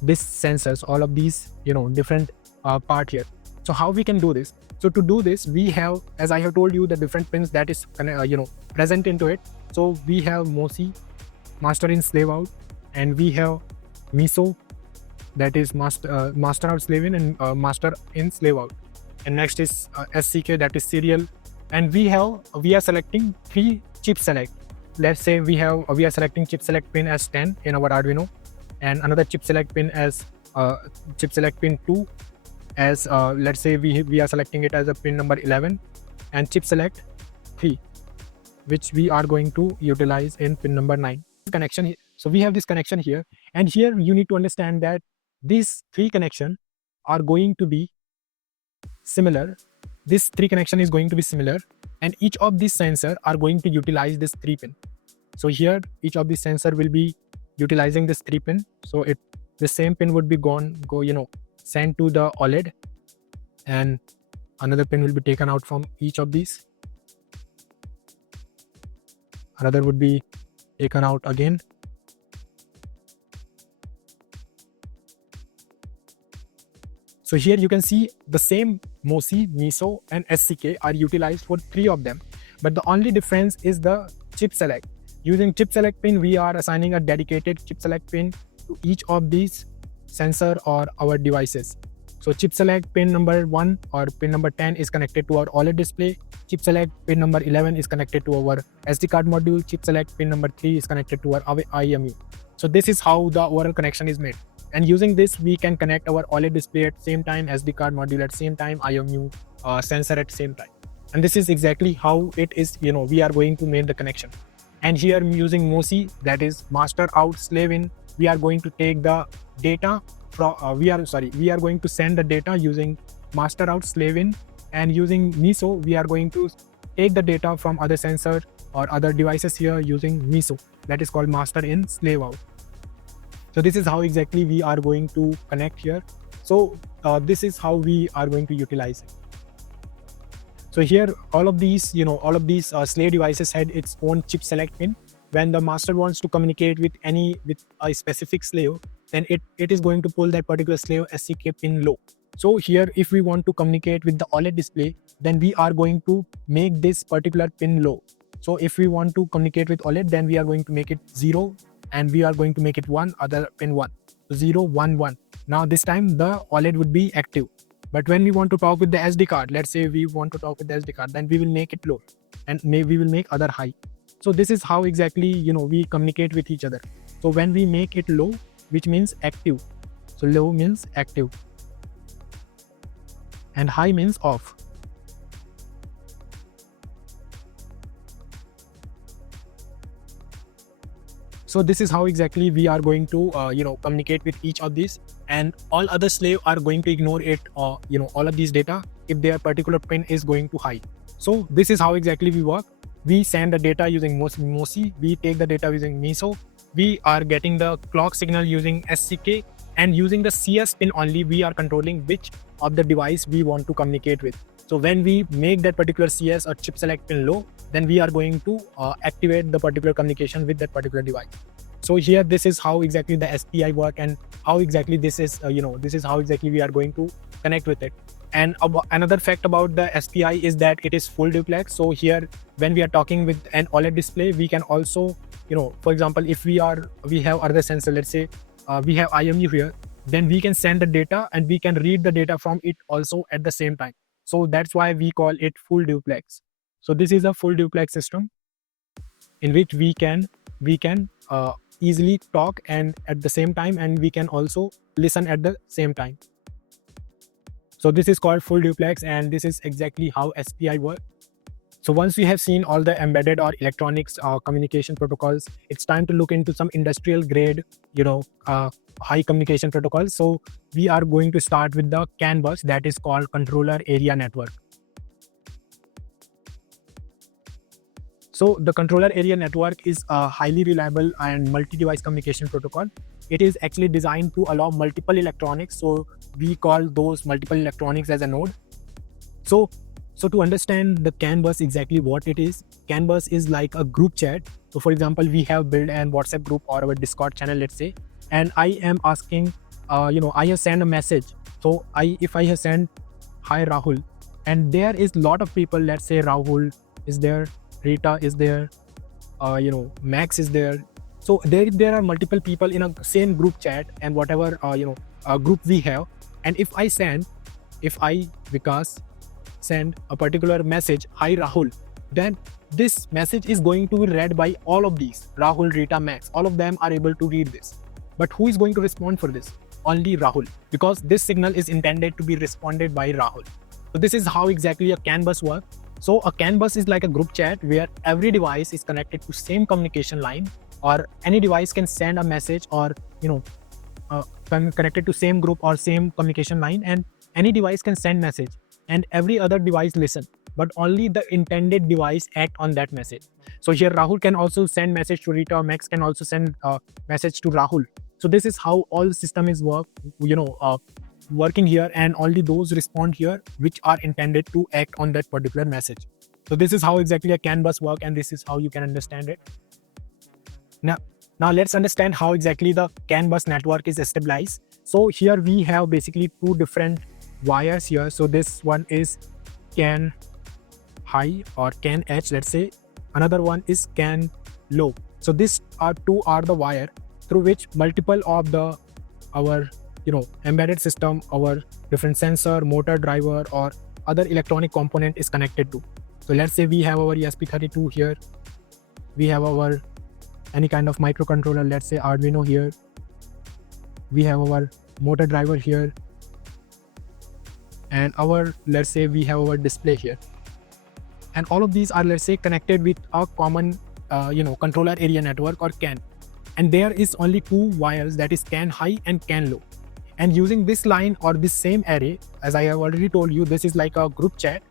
these sensors, all of these different part here. So how we can do this? So to do this, we have, as I have told you, the different pins that is present into it. So we have MOSI, master in slave out, and we have MISO, that is master out slave in, and master in slave out. And next is SCK, that is serial. And we are selecting 3 chip select. Let's say we are selecting chip select pin as 10 in our Arduino, and another chip select pin as chip select pin 2 as let's say we are selecting it as a pin number 11, and chip select 3, which we are going to utilize in pin number 9. Connection. So we have this connection here, and here you need to understand that these 3 connection are going to be similar. This 3 connection is going to be similar, and each of these sensor are going to utilize this 3 pin. So here each of these sensor will be utilizing this 3 pin. So the same pin would be sent to the OLED, and another pin will be taken out from each of these. Another would be taken out again. So here you can see the same MOSI, MISO, and SCK are utilized for 3 of them, but the only difference is the chip select. Using chip select pin, we are assigning a dedicated chip select pin to each of these sensor or our devices. So chip select pin number 1 or pin number 10 is connected to our OLED display. Chip select pin number 11 is connected to our SD card module. Chip select pin number 3 is connected to our IMU. So this is how the overall connection is made. And using this, we can connect our OLED display at the same time, SD card module at the same time, IMU sensor at the same time. And this is exactly how it is, we are going to make the connection. And here I'm using MOSI, that is master out slave in. We are going to take the data from, we are going to send the data using master out slave in. And using MISO, we are going to take the data from other sensor or other devices here using MISO, that is called master in slave out. So this is how exactly we are going to connect here. So this is how we are going to utilize it. So here all of these slave devices had its own chip select pin. When the master wants to communicate with a specific slave, then it is going to pull that particular slave SCK pin low. So here if we want to communicate with the OLED display, then we are going to make this particular pin low. So if we want to communicate with OLED, then we are going to make it 0, and we are going to make it 1, other pin 1. So 0, 1, 1. Now this time the OLED would be active. But when we want to talk with the SD card, let's say we want to talk with the SD card, then we will make it low, and we will make other high. So this is how exactly we communicate with each other. So when we make it low, which means active, so low means active, and high means off. So this is how exactly we are going to communicate with each of these, and all other slave are going to ignore it, or all of these data if their particular pin is going to high. So this is how exactly we work. We send the data using MOSI, we take the data using MISO, we are getting the clock signal using SCK, and using the CS pin only we are controlling which of the device we want to communicate with. So when we make that particular CS or chip select pin low, then we are going to activate the particular communication with that particular device. So here, this is how exactly the SPI work, and how exactly this is this is how exactly we are going to connect with it. And another fact about the SPI is that it is full duplex. So here, when we are talking with an OLED display, we can also, for example, if we have other sensor, let's say we have IMU here, then we can send the data and we can read the data from it also at the same time. So that's why we call it full duplex. So this is a full duplex system in which we can easily talk and at the same time, and we can also listen at the same time. So this is called full duplex, and this is exactly how SPI works. So once we have seen all the embedded or electronics communication protocols, it's time to look into some industrial grade, high communication protocols. So we are going to start with the CAN bus, that is called Controller Area Network. So the Controller Area Network is a highly reliable and multi-device communication protocol. It is actually designed to allow multiple electronics. So we call those multiple electronics as a node. So to understand the CAN bus exactly what it is, CAN bus is like a group chat. So for example, we have built an WhatsApp group or our Discord channel, let's say, and I am asking, I have sent a message. So if I have sent, hi Rahul, and there is a lot of people, let's say Rahul is there, Rita is there, Max is there. So there are multiple people in a same group chat, and whatever group we have. And if I Vikas send a particular message, hi Rahul, then this message is going to be read by all of these, Rahul, Rita, Max. All of them are able to read this. But who is going to respond for this? Only Rahul, because this signal is intended to be responded by Rahul. So this is how exactly a CAN bus works. So a CAN bus is like a group chat where every device is connected to same communication line, or any device can send a message, or connected to same group or same communication line, and any device can send message and every other device listen, but only the intended device act on that message. So here Rahul can also send message to Rita, Max can also send message to Rahul. So this is how all system is working here, and only those respond here which are intended to act on that particular message. So this is how exactly a CAN bus work, and this is how you can understand it. Now let's understand how exactly the CAN bus network is stabilized. So here we have basically two different wires here. So this one is CAN high or CAN H, let's say. Another one is CAN low. So these two are the wire through which multiple of our embedded system, our different sensor, motor, driver, or other electronic component is connected to. So let's say we have our ESP32 here, we have our any kind of microcontroller, let's say Arduino here, we have our motor driver here, and let's say we have our display here, and all of these are, let's say, connected with a common controller area network or CAN, and there is only two wires, that is CAN high and CAN low. And using this line or this same array, as I have already told you, this is like a group chat,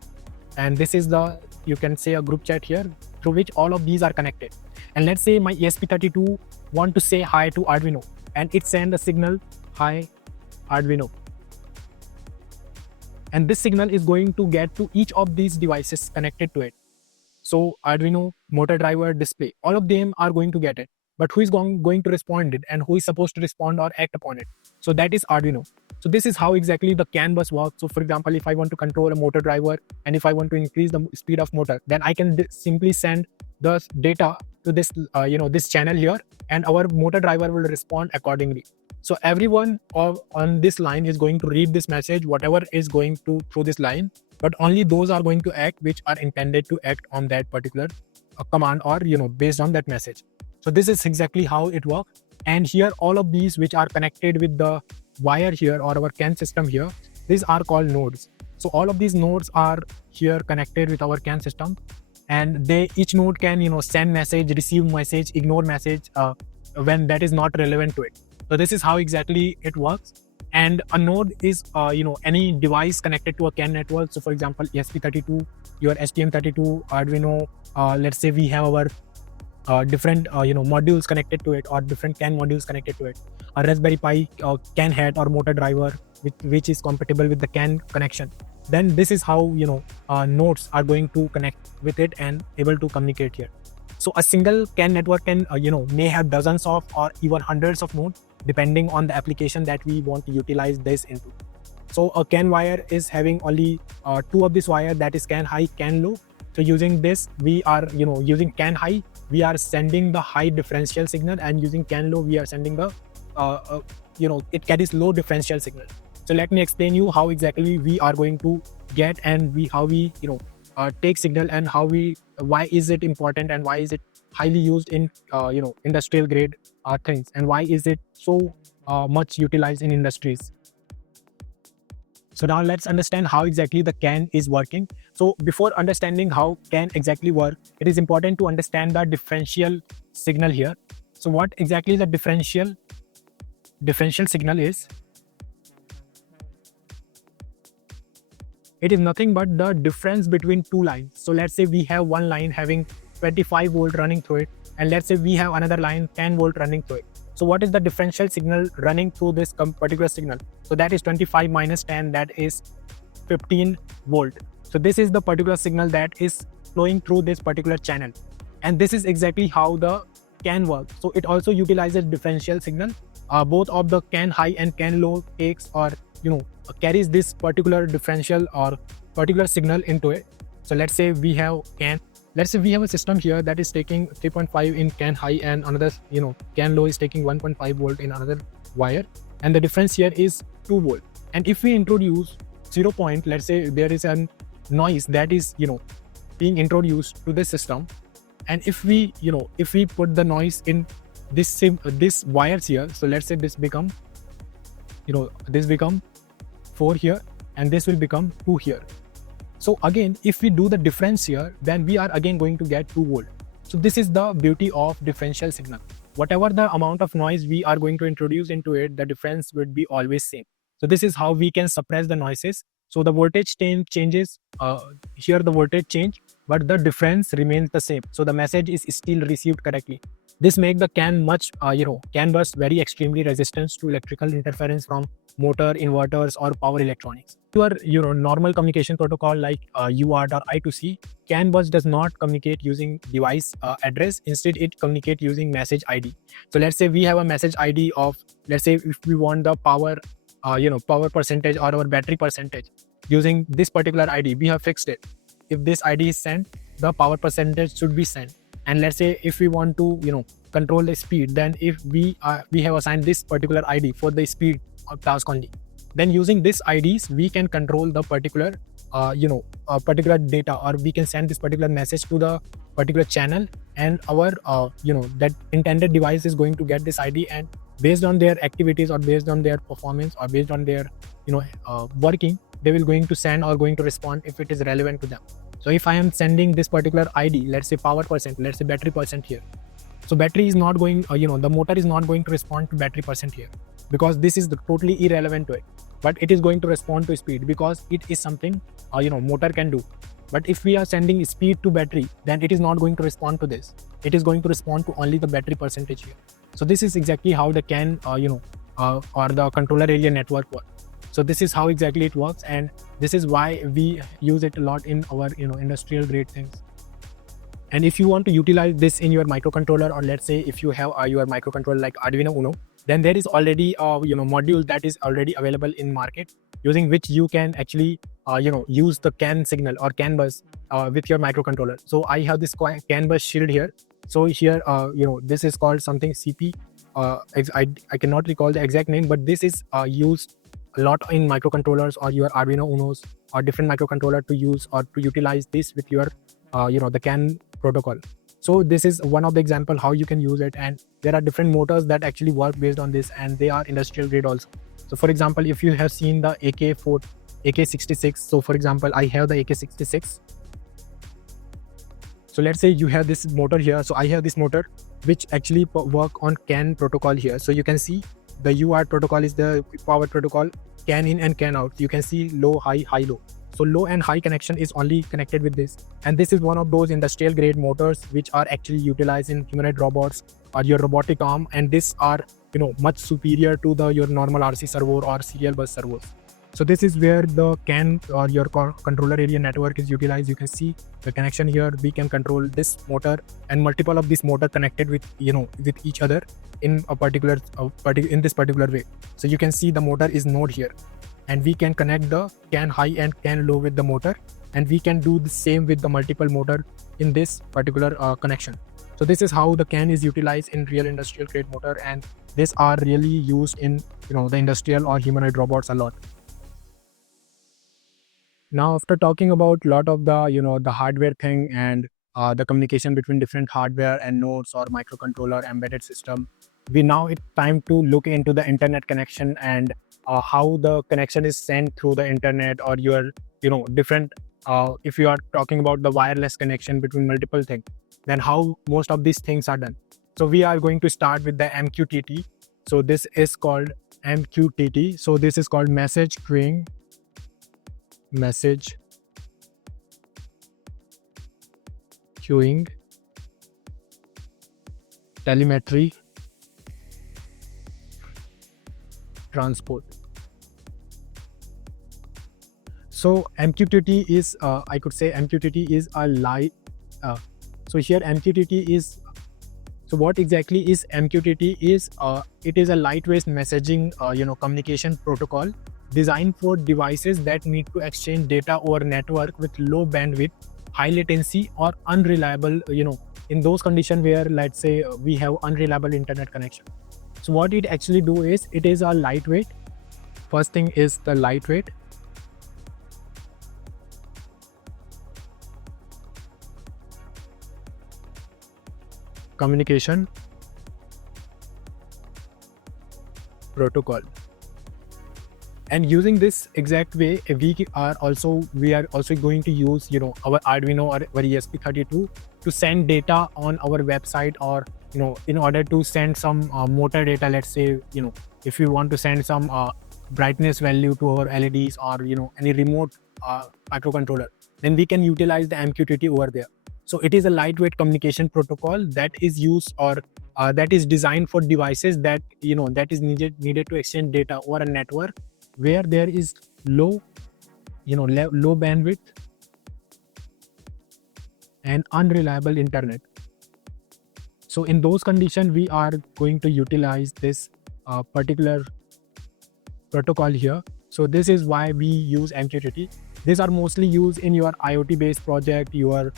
and this is you can say a group chat here through which all of these are connected. And let's say my ESP32 want to say hi to Arduino, and it send a signal, hi Arduino, and this signal is going to get to each of these devices connected to it. So Arduino, motor driver, display, all of them are going to get it. But who is going to respond it, and who is supposed to respond or act upon it? So that is Arduino. So this is how exactly the CAN bus works. So for example, if I want to control a motor driver, and if I want to increase the speed of motor, then I can simply send the data to this this channel here, and our motor driver will respond accordingly. So everyone on this line is going to read this message, whatever is going through this line, but only those are going to act which are intended to act on that particular command, or based on that message. So this is exactly how it works. And here all of these which are connected with the wire here, or our CAN system here, these are called nodes. So all of these nodes are here connected with our CAN system, and each node can send message, receive message, ignore message, when that is not relevant to it. So this is how exactly it works. And a node is any device connected to a CAN network. So for example, ESP32, your STM32, Arduino. Let's say we have our different modules connected to it, or different CAN modules connected to it. A Raspberry Pi CAN head or motor driver which is compatible with the CAN connection. Then this is how nodes are going to connect with it and able to communicate here. So a single CAN network can may have dozens of or even hundreds of nodes, depending on the application that we want to utilize this into. So a CAN wire is having only two of this wire, that is CAN high, CAN low. So using this, we are using CAN high, we are sending the high differential signal, and using CAN low, we are sending the it carries low differential signal. So let me explain you how exactly we are going to get, and how we take signal, and why is it important, and why is it highly used in industrial grade things, and why is it so much utilized in industries. So now let's understand how exactly the CAN is working. So before understanding how CAN exactly work, it is important to understand the differential signal here. So what exactly the differential signal is? It is nothing but the difference between two lines. So let's say we have one line having 25 volt running through it, and let's say we have another line 10 volt running through it. So what is the differential signal running through this particular signal? So that is 25 minus 10, that is 15 volt. So this is the particular signal that is flowing through this particular channel, and this is exactly how the CAN works. So it also utilizes differential signal. Both of the CAN high and CAN low takes or carries this particular differential or particular signal into it. So let's say we have CAN. Let's say we have a system here that is taking 3.5 in CAN high, and another CAN low is taking 1.5 volt in another wire, and the difference here is 2 volt. And if we introduce 0 point, let's say there is a noise that is being introduced to this system, and if we put the noise in this wires here, so let's say this become this become 4 here, and this will become 2 here. So again, if we do the difference here, then we are again going to get 2 volt. So this is the beauty of differential signal. Whatever the amount of noise we are going to introduce into it, the difference would be always same. So this is how we can suppress the noises. So the voltage changes, here the voltage change, but the difference remains the same. So the message is still received correctly. This makes the CAN much, CAN bus very extremely resistant to electrical interference from motor, inverters, or power electronics. Your normal communication protocol like UART or I2C, CAN bus does not communicate using device address. Instead, it communicates using message ID. So let's say we have a message ID of, let's say if we want the power, power percentage or our battery percentage, using this particular ID, we have fixed it. If this ID is sent, the power percentage should be sent. And let's say if we want to control the speed, then if we have assigned this particular ID for the speed task only, then using this IDs we can control the particular particular data, or we can send this particular message to the particular channel, and our that intended device is going to get this ID, and based on their activities or based on their performance or based on their working, they will going to send or going to respond if it is relevant to them. So if I am sending this particular ID, let's say power percent, let's say battery percent here, so battery is not going the motor is not going to respond to battery percent here, because this is totally irrelevant to it, but it is going to respond to speed because it is something motor can do. But if we are sending speed to battery, then it is not going to respond to this. It is going to respond to only the battery percentage here. So this is exactly how the CAN or the controller area network works. So this is how exactly it works, and this is why we use it a lot in our industrial grade things. And if you want to utilize this in your microcontroller, or let's say if you have your microcontroller like Arduino Uno, then there is already a module that is already available in market, using which you can actually use the CAN signal or CAN bus with your microcontroller. So I have this CAN bus shield here. So here this is called something CP. I cannot recall the exact name, but this is used a lot in microcontrollers or your Arduino Unos or different microcontroller to use or to utilize this with your the CAN protocol. So this is one of the example how you can use it, and there are different motors that actually work based on this, and they are industrial grade also. So for example, if you have seen the AK66, so for example I have the AK66. So let's say you have this motor here, so I have this motor, which actually work on CAN protocol here. So you can see the UART protocol is the power protocol, CAN in and CAN out. You can see low, high, high, low. So low and high connection is only connected with this. And this is one of those industrial grade motors which are actually utilized in humanoid robots or your robotic arm. And these are, much superior to your normal RC servo or serial bus servos. So this is where the CAN or your controller area network is utilized. You can see the connection here. We can control this motor and multiple of this motor connected with, with each other in a particular in this particular way. So you can see the motor is node here, and we can connect the CAN high and CAN low with the motor, and we can do the same with the multiple motor in this particular connection. So this is how the CAN is utilized in real industrial grade motor, and these are really used in the industrial or humanoid robots a lot. Now, after talking about a lot of the the hardware thing and the communication between different hardware and nodes or microcontroller embedded system, now it's time to look into the internet connection and how the connection is sent through the internet, or your different if you are talking about the wireless connection between multiple things, then how most of these things are done. So we are going to start with the MQTT. So this is called MQTT. So this is called message queuing telemetry transport. So MQTT is I could say MQTT is a light so here MQTT is, so what exactly is MQTT is it is a lightweight messaging communication protocol designed for devices that need to exchange data over network with low bandwidth, high latency, or unreliable, in those conditions where, let's say, we have unreliable internet connection. So what it actually do is, it is a lightweight. First thing is the lightweight. Communication protocol. And using this exact way, we are also going to use our Arduino or our ESP32 to send data on our website, or in order to send some motor data. Let's say if you want to send some brightness value to our LEDs, or any remote microcontroller, then we can utilize the MQTT over there. So it is a lightweight communication protocol that is used, or that is designed for devices that that is needed to exchange data over a network where there is low bandwidth and unreliable internet. So in those conditions, we are going to utilize this particular protocol here. So this is why we use MQTT. These are mostly used in your IoT based project, your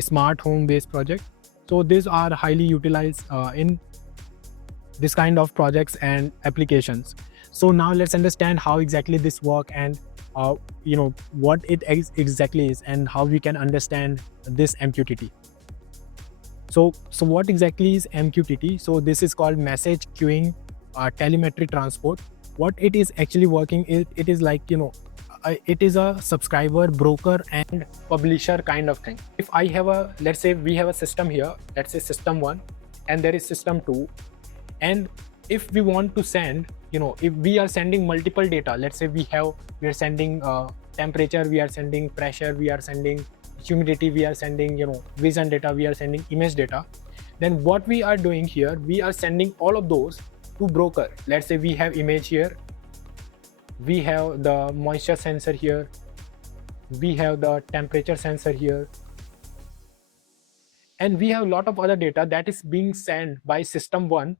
smart home based project. So these are highly utilized in this kind of projects and applications. So now let's understand how exactly this work, and what it exactly is, and how we can understand this MQTT. So what exactly is MQTT? So this is called message queuing telemetry transport. What it is actually working is, it is like it is a subscriber, broker, and publisher kind of thing. If I have let's say we have a system here, let's say system 1, and there is system 2, and if we want to send, if we are sending multiple data, let's say we are sending temperature, we are sending pressure, we are sending humidity, we are sending vision data, we are sending image data, then what we are doing here, we are sending all of those to broker. Let's say we have image here, we have the moisture sensor here, we have the temperature sensor here, and we have a lot of other data that is being sent by system 1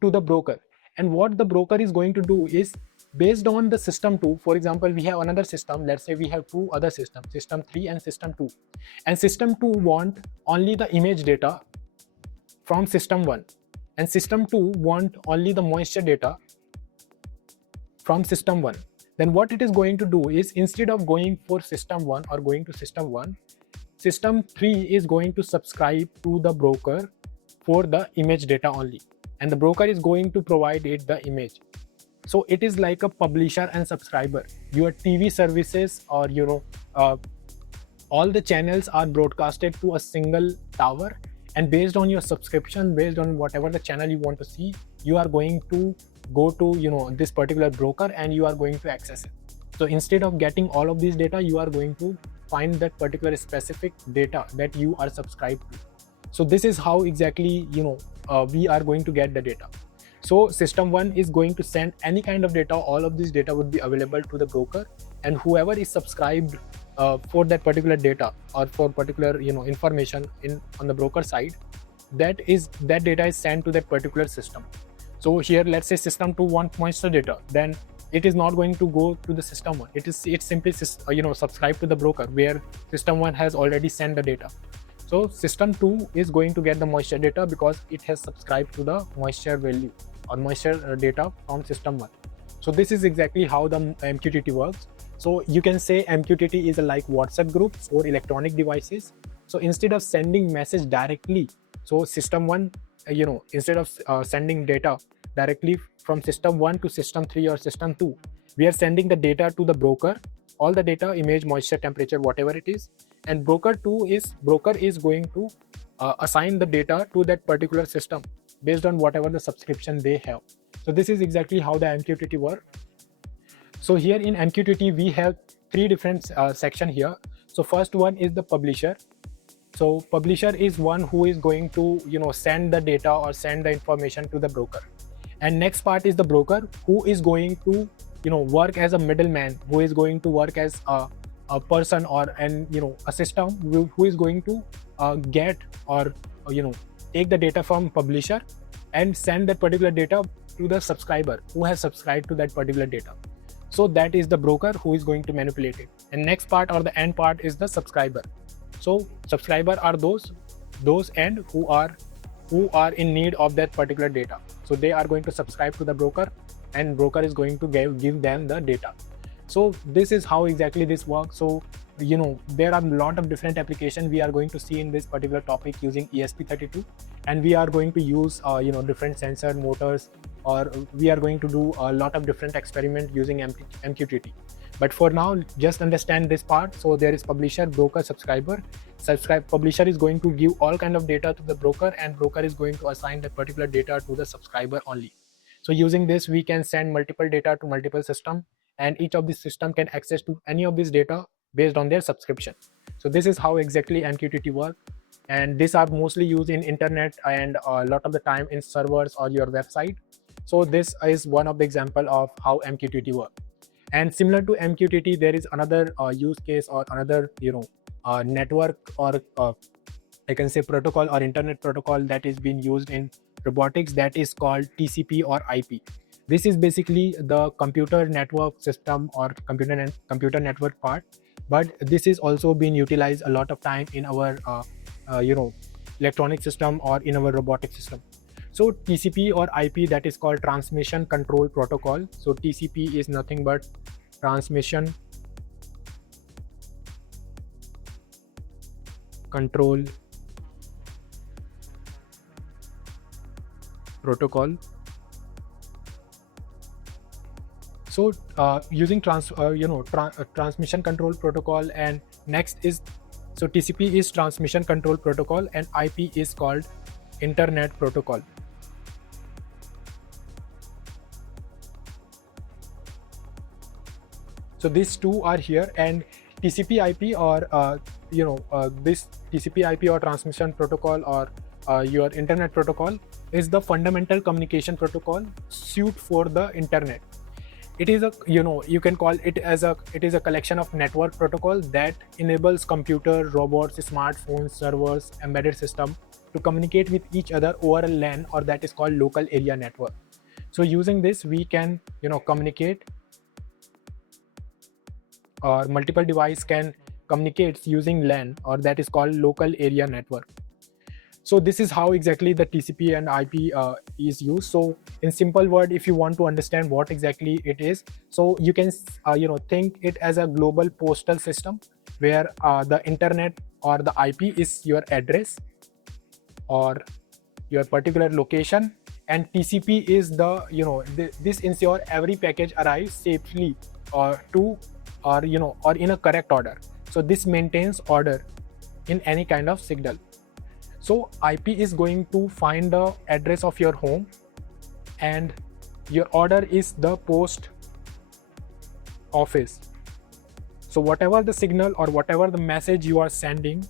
to the broker. And what the broker is going to do is, based on the system 2, for example, we have another system, let's say we have two other systems, system 3 and system 2, and system 2 want only the image data from system 1, and system 2 want only the moisture data from system 1. Then what it is going to do is, instead of going for system 1 or going to system 1, system 3 is going to subscribe to the broker for the image data only, and the broker is going to provide it the image. So it is like a publisher and subscriber. Your TV services, or all the channels are broadcasted to a single tower, and based on your subscription, based on whatever the channel you want to see, you are going to go to this particular broker and you are going to access it. So instead of getting all of these data, you are going to find that particular specific data that you are subscribed to. So this is how exactly we are going to get the data. So system 1 is going to send any kind of data. All of this data would be available to the broker, and whoever is subscribed for that particular data or for particular information on the broker side, that data is sent to that particular system. So here, let's say system 2 wants moisture data, then it is not going to go to the system 1. It's simply subscribe to the broker where system 1 has already sent the data. So system 2 is going to get the moisture data because it has subscribed to the moisture value or moisture data from system 1. So this is exactly how the MQTT works. So you can say MQTT is like WhatsApp group for electronic devices. So instead of sending message directly, so system 1, instead of sending data directly from system 1 to system 3 or system 2, we are sending the data to the broker, all the data, image, moisture, temperature, whatever it is, and broker is going to assign the data to that particular system based on whatever the subscription they have. So this is exactly how the MQTT works. So here in MQTT we have 3 different sections here. So first one is the publisher. So publisher is one who is going to send the data or send the information to the broker, and next part is the broker, who is going to work as a middleman, who is going to work as a person or a system who is going to get or take the data from publisher and send that particular data to the subscriber who has subscribed to that particular data. So that is the broker who is going to manipulate it. And next part or the end part is the subscriber. So subscriber are those end who are in need of that particular data. So they are going to subscribe to the broker, and broker is going to give them the data. So this is how exactly this works. So there are a lot of different applications we are going to see in this particular topic using ESP32, and we are going to use different sensor motors, or we are going to do a lot of different experiments using MQTT. But for now, just understand this part. So there is publisher, broker, subscriber. Publisher is going to give all kind of data to the broker, and broker is going to assign that particular data to the subscriber only. So using this, we can send multiple data to multiple systems, and each of these system can access to any of this data based on their subscription. So this is how exactly MQTT works, and these are mostly used in internet and a lot of the time in servers or your website. So this is one of the example of how MQTT works. And similar to MQTT, there is another use case or another network, or I can say protocol or internet protocol that is being used in robotics, that is called TCP or IP. This is basically the computer network system or computer network part, but this is also being utilized a lot of time in our electronic system or in our robotic system. So TCP or IP, that is called transmission control protocol. So TCP is nothing but transmission control protocol. So using transmission control protocol, and next is, so TCP is transmission control protocol and IP is called internet protocol. So these two are here, and TCP IP or this TCP IP or transmission protocol or your internet protocol is the fundamental communication protocol suited for the internet. It is a you can call it as it is a collection of network protocol that enables computer, robots, smartphones, servers, embedded system to communicate with each other over a LAN, or that is called local area network. So using this, we can communicate, or multiple device can communicate using LAN, or that is called local area network. So this is how exactly the TCP and IP is used. So in simple word, if you want to understand what exactly it is, so you can think it as a global postal system where the internet or the IP is your address or your particular location, and TCP is the this ensure every package arrives safely or in a correct order. So this maintains order in any kind of signal. So IP is going to find the address of your home, and your order is the post office. So whatever the signal or whatever the message you are sending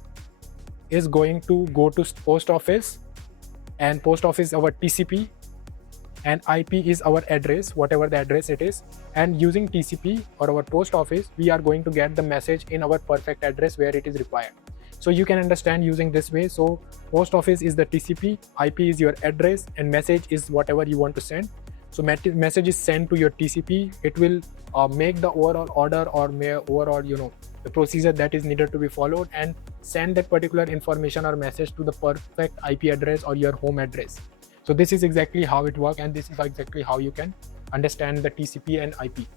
is going to go to post office, and post office is our TCP, and IP is our address, whatever the address it is. And using TCP or our post office, we are going to get the message in our perfect address where it is required. So you can understand using this way. So post office is the TCP, IP is your address, and message is whatever you want to send. So message is sent to your TCP. It will make the overall order or overall, the procedure that is needed to be followed, and send that particular information or message to the perfect IP address or your home address. So this is exactly how it works, and this is exactly how you can understand the TCP and IP.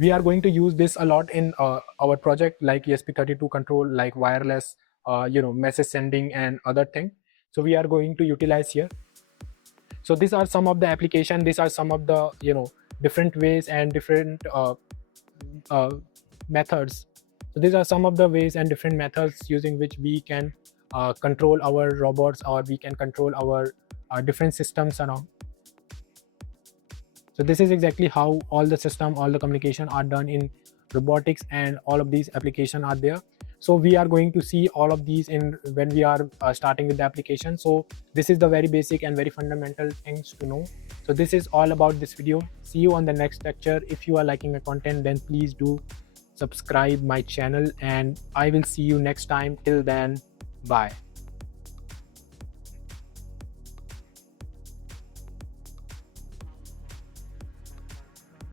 We are going to use this a lot in our project, like ESP32 control, like wireless, message sending and other thing. So we are going to utilize here. So these are some of the application. These are some of the different ways and different methods. So these are some of the ways and different methods using which we can control our robots, or we can control our different systems around. So this is exactly how all the system, all the communication are done in robotics, and all of these applications are there. So we are going to see all of these in when we are starting with the application. So this is the very basic and very fundamental things to know. So this is all about this video. See you on the next lecture. If you are liking my content, then please do subscribe my channel, and I will see you next time. Till then, bye.